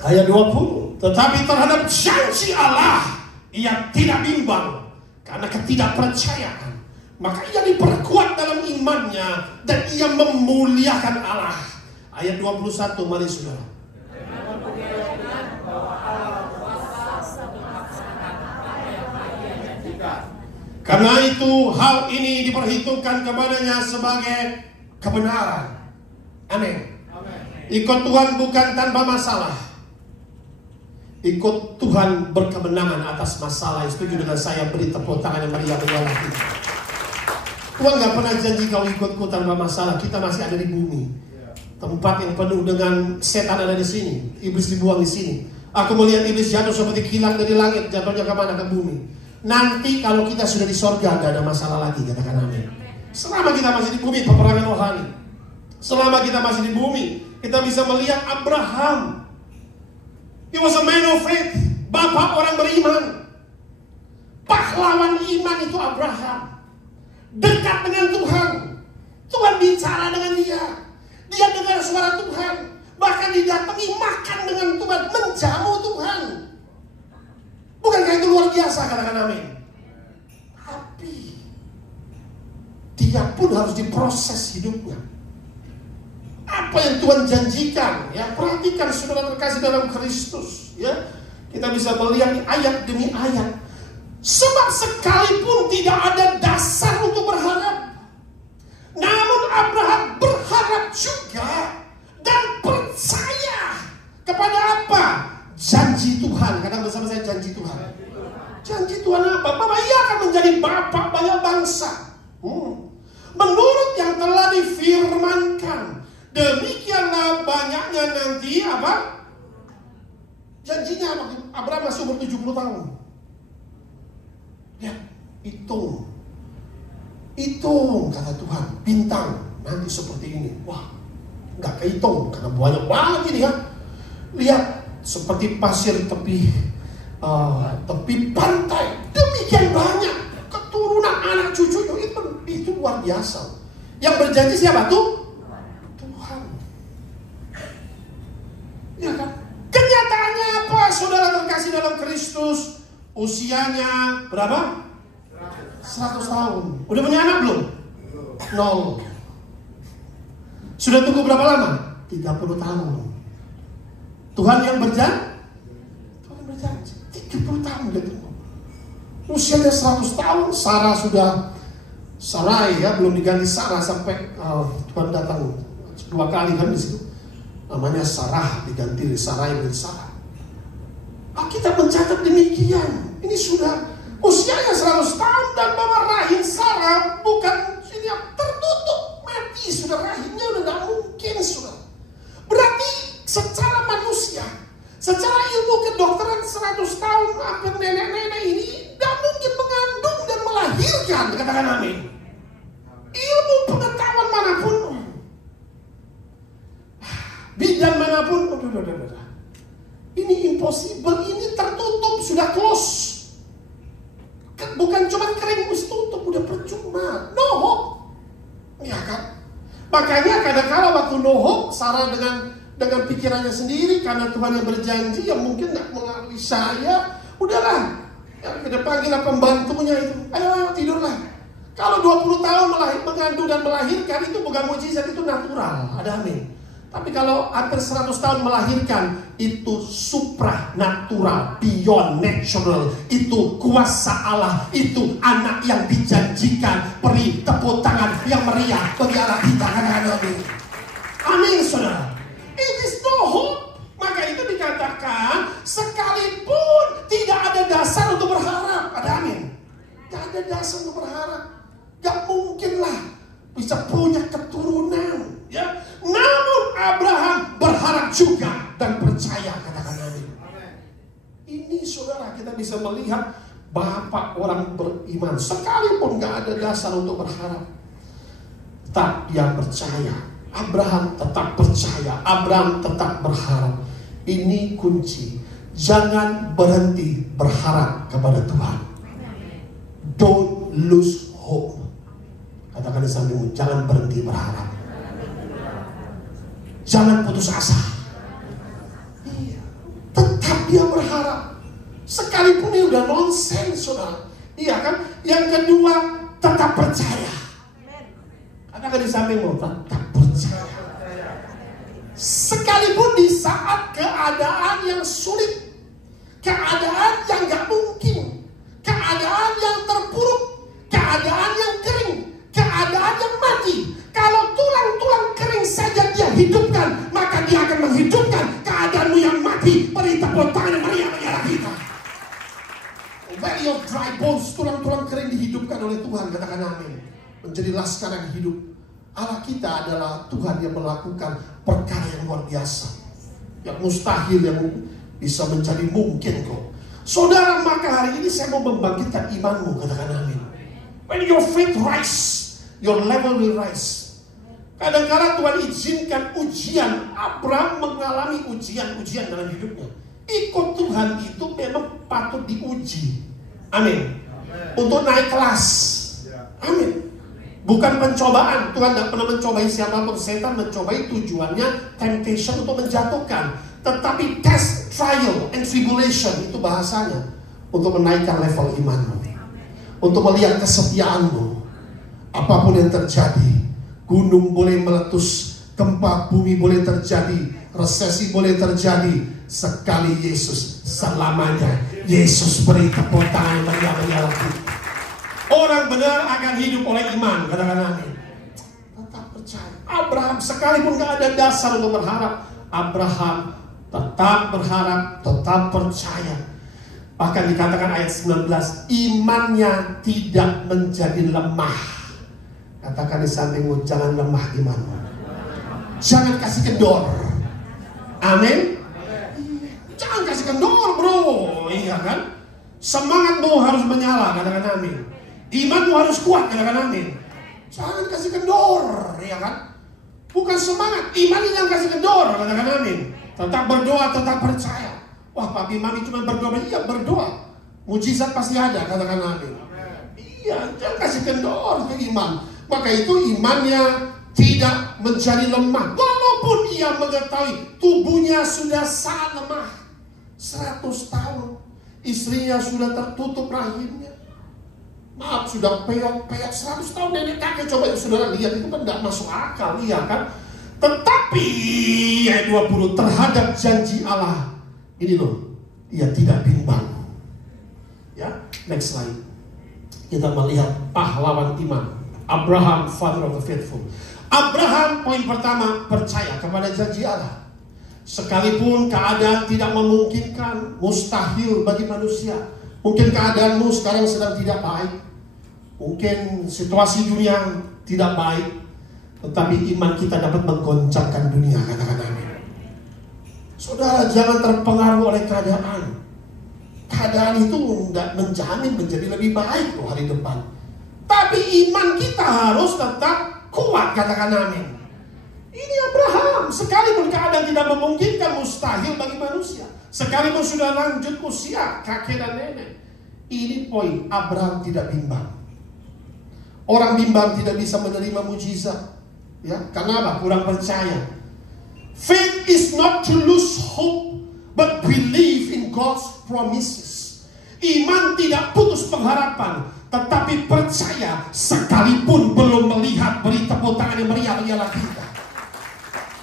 Ayat 20. Tetapi terhadap janji Allah ia tidak bimbang karena ketidakpercayaan. Maka ia diperkuat dalam imannya dan ia memuliakan Allah. Ayat 21, mari saudara. Karena itu hal ini diperhitungkan kepadanya sebagai kebenaran. Amin. Ikut Tuhan bukan tanpa masalah. Ikut Tuhan berkemenangan atas masalah. Setuju dengan saya? Beri tepuk tangan yang meriah bagi Allah kita. Tuhan gak pernah janji kau ikutku tanpa masalah. Kita masih ada di bumi, tempat yang penuh dengan setan ada di sini. Iblis dibuang di sini. Aku melihat iblis jatuh seperti kilat dari langit. Jatuhnya kemana? Ke bumi. Nanti kalau kita sudah di sorga, gak ada masalah lagi. Katakan amin. Selama kita masih di bumi, peperangan rohani. Selama kita masih di bumi, kita bisa melihat Abraham. He was a man of faith. Bapak orang beriman. Pahlawan iman itu Abraham. Dekat dengan Tuhan. Tuhan bicara dengan dia. Dia dengar suara Tuhan. Bahkan didatangi makan dengan Tuhan. Menjamu Tuhan. Bukankah itu luar biasa? Katakan amin. Tapi dia pun harus diproses hidupnya. Apa yang Tuhan janjikan, ya, perhatikan saudara terkasih dalam Kristus, ya. Kita bisa melihat ayat demi ayat. Sebab sekalipun tidak ada dasar untuk berharap, namun Abraham berharap juga dan percaya kepada apa? Janji Tuhan. Katakan bersama saya, janji Tuhan. Janji Tuhan apa? Bahwa ia akan menjadi bapak banyak bangsa. Menurut yang telah difirmankan, demikianlah banyaknya nanti apa? Janjinya apa? Abraham masih umur 70 tahun. Ya, hitung kata Tuhan, bintang nanti seperti ini. Wah, nggak kehitung karena banyak banget ini ya. Lihat seperti pasir tepi pantai, demikian banyak keturunan anak cucunya. Itu luar biasa. Yang berjanji siapa tuh? Ya kan? Kenyataannya apa, saudara terkasih dalam Kristus? Usianya berapa? 100 tahun. Udah punya anak belum? 0. Sudah tunggu berapa lama? 30 tahun. Tuhan yang berjanji? Tuhan berjanji 30 tahun dia tunggu. Usianya 100 tahun. Sarah sudah Sarai, ya, belum diganti Sarah sampai Tuhan datang 2 kali kan di situ. Namanya Sarah, diganti dari Sarai menjadi Sarah. Kita mencatat demikian. Ini sudah usianya 100 tahun dan bahwa rahim Sarah bukan ini yang tertutup, mati sudah, rahimnya udah gak mungkin sudah. Berarti secara manusia, secara ilmu kedokteran 100 tahun hampir nenek-nenek ini gak mungkin mengandung dan melahirkan. Katakan amin. Ilmu pengetahuan manapun, bidang manapun, ini impossible, ini tertutup, sudah close. Bukan cuma kering, mesti tutup, udah percuma. No hope, ya kan? Makanya kadang-kala waktu no hope, Sarah dengan pikirannya sendiri, karena Tuhan yang berjanji, yang mungkin nggak mengalami saya, udahlah, ya, kita panggillah pembantunya itu, ayo tidurlah. Kalau 20 tahun mengandung dan melahirkan, itu bukan mujizat, itu natural, ada amin. Tapi kalau hampir 100 tahun melahirkan, itu supranatural, beyond natural. Itu kuasa Allah, itu anak yang dijanjikan. Beri tepuk tangan yang meriah bagi Allah kita. Amin. Amin, saudara. It is no hope. Maka itu dikatakan, sekalipun tidak ada dasar untuk berharap. Ada amin. Tidak ada dasar untuk berharap. Gak mungkinlah bisa punya keturunan, ya. Namun Abraham berharap juga dan percaya. Katakan amin. Ini saudara, kita bisa melihat bapak orang beriman, sekalipun gak ada dasar untuk berharap, tetap dia percaya. Abraham tetap percaya, Abraham tetap berharap. Ini kunci. Jangan berhenti berharap kepada Tuhan. Don't lose hope. Katakan di sampingmu, jangan berhenti berharap. Jangan putus asa. Iya, tetap dia berharap. Sekalipun ini udah nonsense, saudara. Iya kan? Yang kedua, tetap percaya. Katakan di sampingmu, tetap percaya. Sekalipun di saat keadaan yang sulit, keadaan yang gak mungkin, keadaan yang terpuruk, keadaan yang kering, keadaan yang mati. Kalau tulang-tulang kering saja dia hidupkan, maka dia Belly of dry bones, tulang-tulang kering dihidupkan oleh Tuhan. Katakan amin. Menjadi laskar yang hidup. Allah kita adalah Tuhan yang melakukan perkara yang luar biasa, yang mustahil yang bisa menjadi mungkin kok. Saudara, maka hari ini saya mau membangkitkan imanmu. Katakan amin. When your faith rise, your level will rise. Kadang-kadang Tuhan izinkan ujian. Abraham mengalami ujian-ujian dalam hidupnya. Ikut Tuhan itu memang patut diuji. Amin. Untuk naik kelas. Amin. Bukan pencobaan. Tuhan tidak pernah mencobai siapapun. Setan mencobai, tujuannya temptation untuk menjatuhkan. Tetapi test, trial, and tribulation, itu bahasanya untuk menaikkan level imanmu, untuk melihat kesetiaanmu. Apapun yang terjadi, gunung boleh meletus, gempa bumi boleh terjadi, resesi boleh terjadi, sekali Yesus selamanya. Yesus beri tepuk tangan meriah-meriah lagi. Orang benar akan hidup oleh iman. Katakan amin. Tetap percaya. Abraham sekalipun gak ada dasar untuk berharap, Abraham tetap berharap, tetap percaya. Bahkan dikatakan ayat 19, imannya tidak menjadi lemah. Katakan di sampingmu, jangan lemah imanmu. Jangan kasih kendor. Amin. Jangan kasih kendor, bro. Iya kan? Semangatmu harus menyala. Katakan amin. Imanmu harus kuat. Katakan amin. Jangan kasih kendor. Iya kan? Bukan semangat, iman yang kasih kendor. Katakan amin. Tetap berdoa, tetap percaya. Wah, papi mami cuma berdoa. Iya, berdoa. Mujizat pasti ada. Katakan amin. Iya, jangan kasih kendor ke iman. Maka itu imannya tidak menjadi lemah. Walaupun ia mengetahui tubuhnya sudah sangat lemah. 100 tahun. Istrinya sudah tertutup rahimnya. Maaf, sudah peyot-peyot 100 tahun nenek kakek. Coba saudara lihat, itu kan tidak masuk akal. Iya kan? Tetapi ayat 20, terhadap janji Allah ini loh, ia tidak bimbang. Ya, next slide. Kita melihat pahlawan iman, Abraham, father of the faithful. Abraham, poin pertama, percaya kepada janji Allah. Sekalipun keadaan tidak memungkinkan, mustahil bagi manusia. Mungkin keadaanmu sekarang sedang tidak baik, mungkin situasi dunia tidak baik, tetapi iman kita dapat menggoncangkan dunia. Katakan amin. Saudara, jangan terpengaruh oleh keadaan. Keadaan itu tidak menjamin menjadi lebih baik loh hari depan. Tapi iman kita harus tetap kuat. Katakan amin. Ini Abraham, sekalipun keadaan tidak memungkinkan, mustahil bagi manusia. Sekalipun sudah lanjut usia, kakek dan nenek. Ini poin, Abraham tidak bimbang. Orang bimbang tidak bisa menerima mujizat. Ya, karena apa? Kurang percaya. Faith is not to lose hope, but believe in God's promises. Iman tidak putus pengharapan, tetapi percaya sekalipun belum melihat. Beri tepuk tangan yang meriah-meriah kita.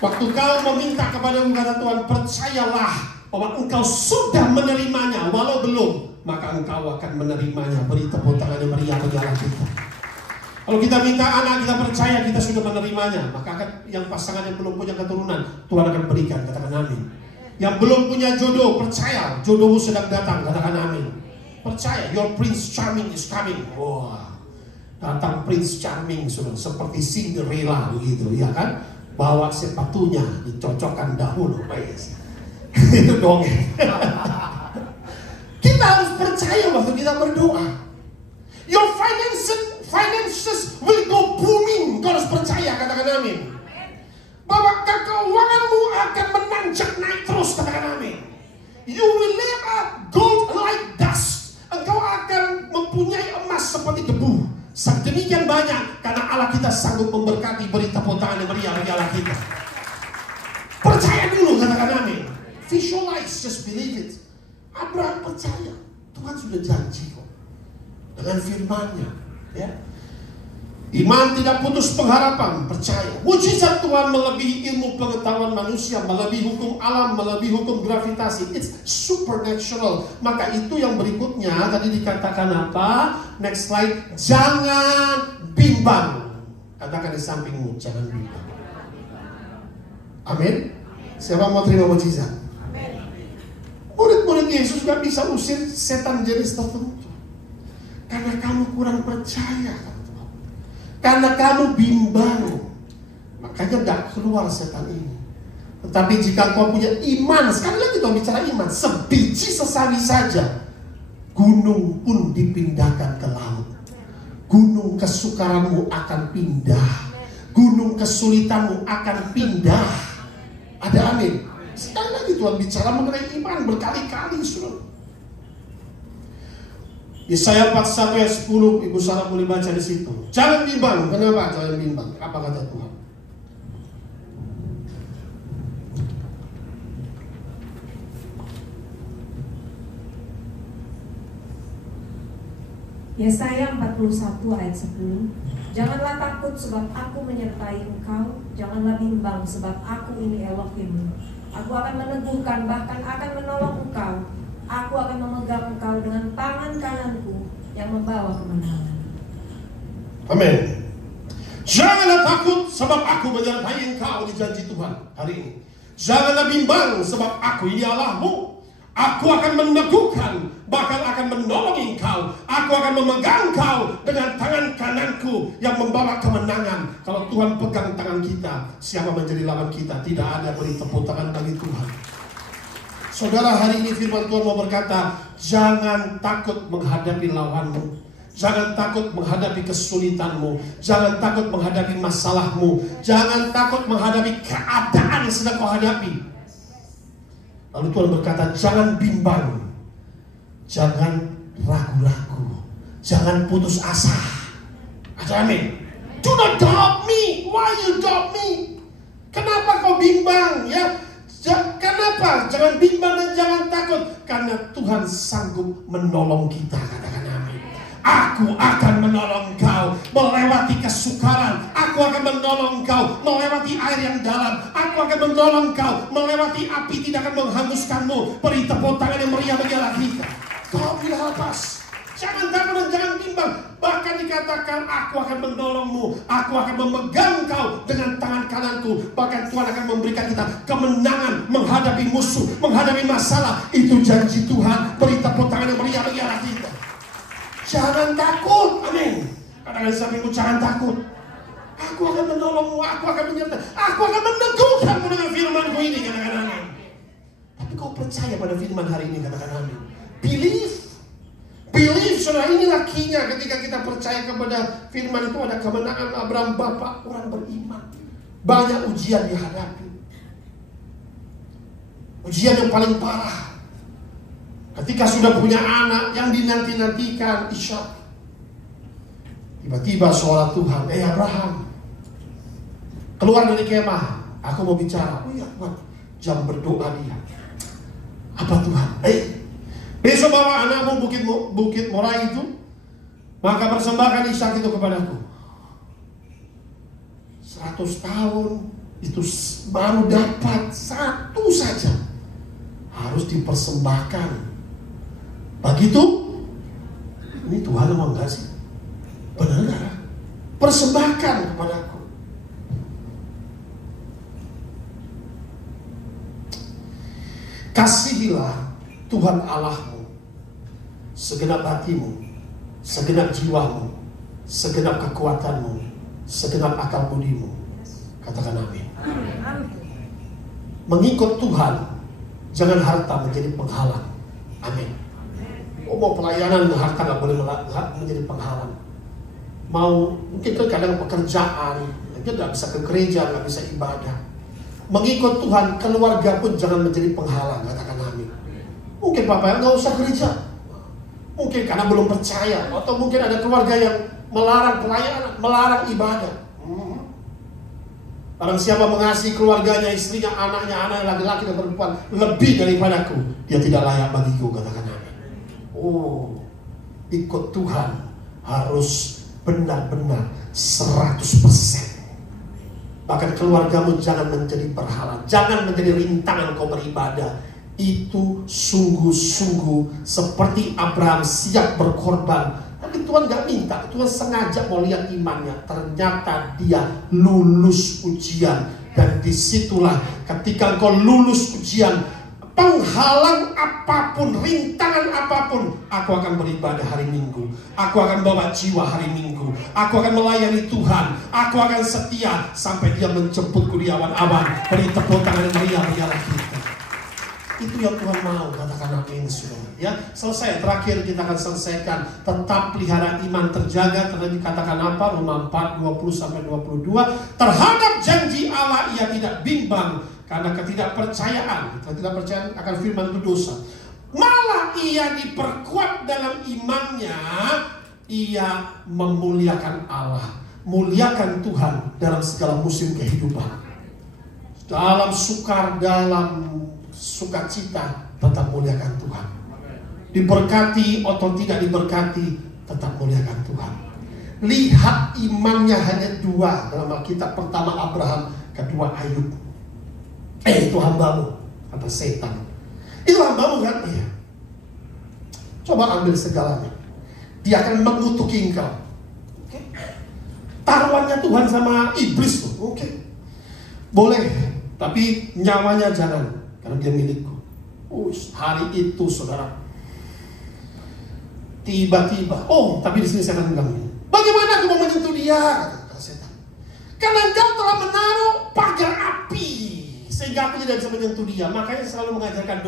Waktu kau meminta kepada kata Tuhan, percayalah bahwa engkau sudah menerimanya, walau belum, maka engkau akan menerimanya. Beri tepuk tangan yang meriah-meriah kita. Kalau kita minta anak, kita percaya kita sudah menerimanya, maka akan yang pasangan yang belum punya keturunan, Tuhan akan berikan. Katakan amin. Yang belum punya jodoh, percaya jodohmu sedang datang. Katakan amin. Percaya, your prince charming is coming. Wah, datang prince charming sudah seperti Cinderella begitu, ya kan? Bawa sepatunya, dicocokkan dahulu. Itu dongeng. Kita harus percaya waktu kita berdoa. Your finances will go booming. Kau harus percaya. Katakan amin. Bahwa keuanganmu akan menanjak naik terus. Katakan amin. You will live up gold like dust. Engkau akan mempunyai emas seperti debu. Sedemikian banyak karena Allah kita sanggup memberkati. Beri tepuk tangan yang meriah-meriah kita. Percaya dulu. Katakan amin. Visualize, just believe it. Abraham percaya. Tuhan sudah janji kok dengan firman-Nya, ya. Iman tidak putus pengharapan, percaya. Mujizat Tuhan melebihi ilmu pengetahuan manusia, melebihi hukum alam, melebihi hukum gravitasi. It's supernatural. Maka itu yang berikutnya tadi dikatakan apa? Next slide. Jangan bimbang. Katakan di sampingmu, jangan bimbang. Amin. Siapa mau terima mujizat? Murid-murid Yesus gak bisa usir setan jenis tertentu. Karena kamu kurang percaya. Karena kamu bimbang. Makanya gak keluar setan ini. Tetapi jika kau punya iman, sekali lagi kau bicara iman, sebiji sesawi saja, gunung pun dipindahkan ke laut. Gunung kesukaranmu akan pindah. Gunung kesulitanmu akan pindah. Ada amin. Sekali lagi Tuhan bicara mengenai iman berkali-kali, saudara. Yesaya 41 ayat 10, Ibu Sarah boleh baca di situ. Jangan bimbang. Kenapa jangan bimbang? Apa kata Tuhan? Yesaya 41 ayat 10. Janganlah takut sebab aku menyertai engkau. Janganlah bimbang sebab aku ini Elohimmu. Aku akan meneguhkan, bahkan akan menolong engkau. Aku akan memegang engkau dengan tangan kananku yang membawa kemenangan. Amin. Janganlah takut sebab aku menyertai engkau di janji Tuhan hari ini. Janganlah bimbang sebab aku ini Allahmu. Aku akan meneguhkan, bahkan akan menolong engkau. Aku akan memegang engkau dengan tangan kananku yang membawa kemenangan. Kalau Tuhan pegang tangan kita, siapa menjadi lawan kita? Tidak ada. Beri tepuk tangan bagi Tuhan. Saudara, hari ini firman Tuhan mau berkata, jangan takut menghadapi lawanmu. Jangan takut menghadapi kesulitanmu. Jangan takut menghadapi masalahmu. Jangan takut menghadapi keadaan yang sedang kau hadapi. Lalu Tuhan berkata, jangan bimbang, jangan ragu-ragu, jangan putus asa. Amin. Do not doubt me. Why you doubt me? Kenapa kau bimbang? Ya, kenapa? Jangan bimbang dan jangan takut. Karena Tuhan sanggup menolong kita. Katakan amin. Aku akan menolong engkau melewati kesukaran. Aku akan menolong engkau melewati air yang dalam. Aku akan menolong engkau melewati api tidak akan menghanguskanmu. Beri tepuk tangan yang meriah bagi Allah kita. Kau tidak lepas. Jangan takut dan jangan bimbang. Bahkan dikatakan aku akan menolongmu. Aku akan memegang engkau dengan tangan kananku. Bahkan Tuhan akan memberikan kita kemenangan menghadapi musuh, menghadapi masalah. Itu janji Tuhan. Beri tepuk tangan yang meriah bagi Allah kita. Jangan takut, amin. Katakan sampingmu, jangan takut. Aku akan menolongmu, aku akan menyertai, aku akan meneguhkanmu dengan firman-Ku ini. Katakan amin. Tapi kau percaya pada firman hari ini? Katakan amin. Believe, believe. Saudara, inilah kinya ketika kita percaya kepada firman itu. Ada kemenangan. Abraham bapak orang beriman. Banyak ujian dihadapi. Ujian yang paling parah ketika sudah punya anak yang dinanti-nantikan, Ishak. Tiba-tiba suara Tuhan, Abraham, keluar dari kemah, aku mau bicara. Oh iya Tuhan, jam berdoa dia. Apa Tuhan? Besok bawa anakmu bukit Morai itu, maka persembahkan Ishak itu kepadaku. 100 tahun itu baru dapat satu saja, harus dipersembahkan. Begitu, ini Tuhan mau enggak sih? Benar enggak? Persembahkan kepadaku. Kasihilah Tuhan Allahmu segenap hatimu, segenap jiwamu, segenap kekuatanmu, segenap akal budimu. Katakan amin. Mengikut Tuhan, jangan harta menjadi penghalang. Amin. Mau pelayanan, harta nggak boleh menjadi penghalang. Mau mungkin kadang pekerjaan, mungkin nggak bisa ke gereja, nggak bisa ibadah. Mengikut Tuhan, keluarga pun jangan menjadi penghalang. Katakan amin. Mungkin Bapak nggak usah gereja, mungkin karena belum percaya, atau mungkin ada keluarga yang melarang pelayanan, melarang ibadah. Barang siapa mengasihi keluarganya, istrinya, anaknya, anak laki-laki dan perempuan lebih daripadaku, dia tidak layak bagiku. Katakan amin. Oh, ikut Tuhan harus benar-benar 100%. Bahkan keluargamu jangan menjadi berhala, jangan menjadi rintangan kau beribadah. Itu sungguh-sungguh seperti Abraham siap berkorban. Tapi Tuhan gak minta, Tuhan sengaja mau lihat imannya. Ternyata dia lulus ujian. Dan disitulah ketika kau lulus ujian, penghalang apapun, rintangan apapun, aku akan beribadah hari Minggu, aku akan bawa jiwa hari Minggu, aku akan melayani Tuhan, aku akan setia sampai Dia menjemputku di awan-awan. Beri tepuk tangan yang meriah kita. Itu yang Tuhan mau, katakan amin, saudara. Ya, selesai. Terakhir kita akan selesaikan. Tetap pelihara iman terjaga. Tadi dikatakan apa? Roma 4, 20-22. Terhadap janji Allah ia tidak bimbang, karena ketidakpercayaan akan firman itu dosa. Malah ia diperkuat dalam imannya. Ia memuliakan Allah, muliakan Tuhan dalam segala musim kehidupan. Dalam sukar, dalam sukacita, tetap muliakan Tuhan. Diberkati atau tidak diberkati, tetap muliakan Tuhan. Lihat imannya hanya dua dalam Alkitab. Pertama Abraham, kedua Ayub. Itu hambamu, kata setan. Itu hambamu kan? Iya. Coba ambil segalanya, dia akan mengutuki engkau. Okay. Taruhannya Tuhan sama iblis tuh. Oke. Boleh, tapi nyawanya jangan, karena dia milikku. Hari itu saudara, tiba-tiba, tapi di sini saya akan bilang, bagaimana aku mau menyentuh dia? Kata setan. Karena engkau telah menaruh pagar api sehingga aku tidak bisa menyentuh dia. Makanya selalu mengajarkan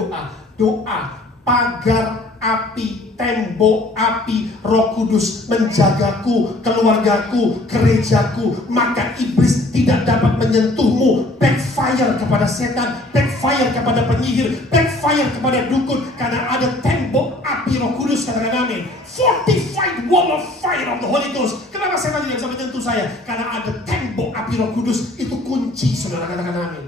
doa, pagar api, tembok api, Roh Kudus menjagaku, keluargaku, gerejaku, maka iblis tidak dapat menyentuhmu. Backfire kepada setan, backfire kepada penyihir, backfire kepada dukun, karena ada tembok api Roh Kudus. Katakan amin. Fortified wall of fire of the Holy Ghost. Kenapa setan tidak bisa menyentuh saya? Karena ada tembok api Roh Kudus. Itu kunci, saudara. Katakan amin.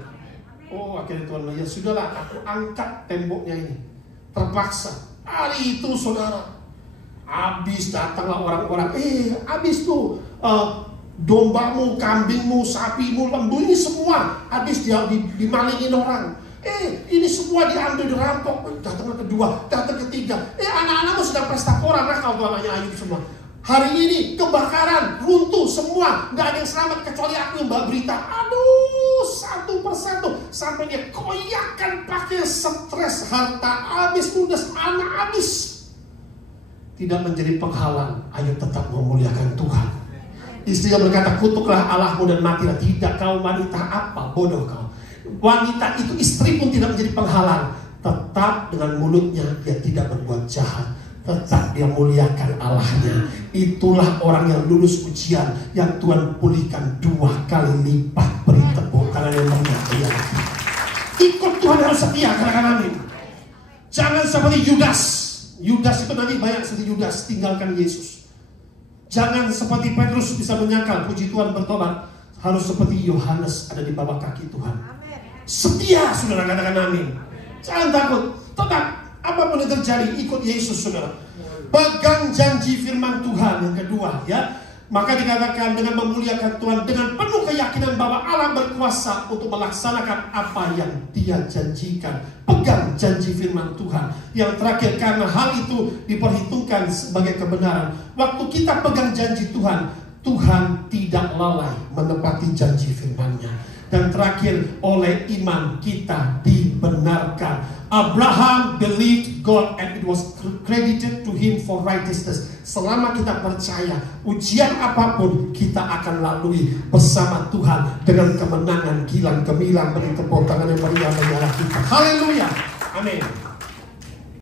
Akhirnya Tuhan bilang, ya sudahlah, aku angkat temboknya ini. Terpaksa. Hari itu saudara, habis datanglah orang-orang. Habis tuh dombamu, kambingmu, sapimu, lembu ini semua habis dia dimalingin orang. Ini semua diambil, dirampok. Datanglah kedua, datang ketiga. Anak-anakmu sedang pesta pora, nakal tuh anaknya Ayub semua. Hari ini kebakaran, runtuh semua, nggak ada yang selamat kecuali aku yang bawa berita. Aduh, satu persatu sampai dia koyakan pakai stres, harta habis, ludes, anak habis. Tidak menjadi penghalang, ayo tetap memuliakan Tuhan. Istrinya berkata, kutuklah Allahmu dan matilah. Tidak, kau wanita apa, bodoh kau. Wanita itu, istri pun tidak menjadi penghalang. Tetap dengan mulutnya dia tidak berbuat jahat, tetap dia muliakan Allahnya. Itulah orang yang lulus ujian, yang Tuhan pulihkan 2 kali lipat. Beri tepuk tangan yang meriah. Ikut Tuhan harus setia, katakan amin. Jangan seperti Yudas. Yudas itu nanti banyak seperti Yudas, tinggalkan Yesus. Jangan seperti Petrus bisa menyangkal, puji Tuhan bertobat. Harus seperti Yohanes, ada di bawah kaki Tuhan. Setia, saudara, katakan amin. Jangan takut, tetap apapun yang terjadi, ikut Yesus, saudara. Pegang janji firman Tuhan. Yang kedua, ya, maka dikatakan dengan memuliakan Tuhan, dengan penuh keyakinan bahwa Allah berkuasa untuk melaksanakan apa yang Dia janjikan. Pegang janji firman Tuhan. Yang terakhir, karena hal itu diperhitungkan sebagai kebenaran. Waktu kita pegang janji Tuhan, Tuhan tidak lalai menepati janji firman-Nya. Dan terakhir, oleh iman kita dibenarkan. Abraham believed God and it was credited to him for righteousness. Selama kita percaya, ujian apapun kita akan lalui bersama Tuhan dengan kemenangan gilang gemilang. Beri tepuk tangan yang meriah bagi Allah kita. Haleluya. Amin.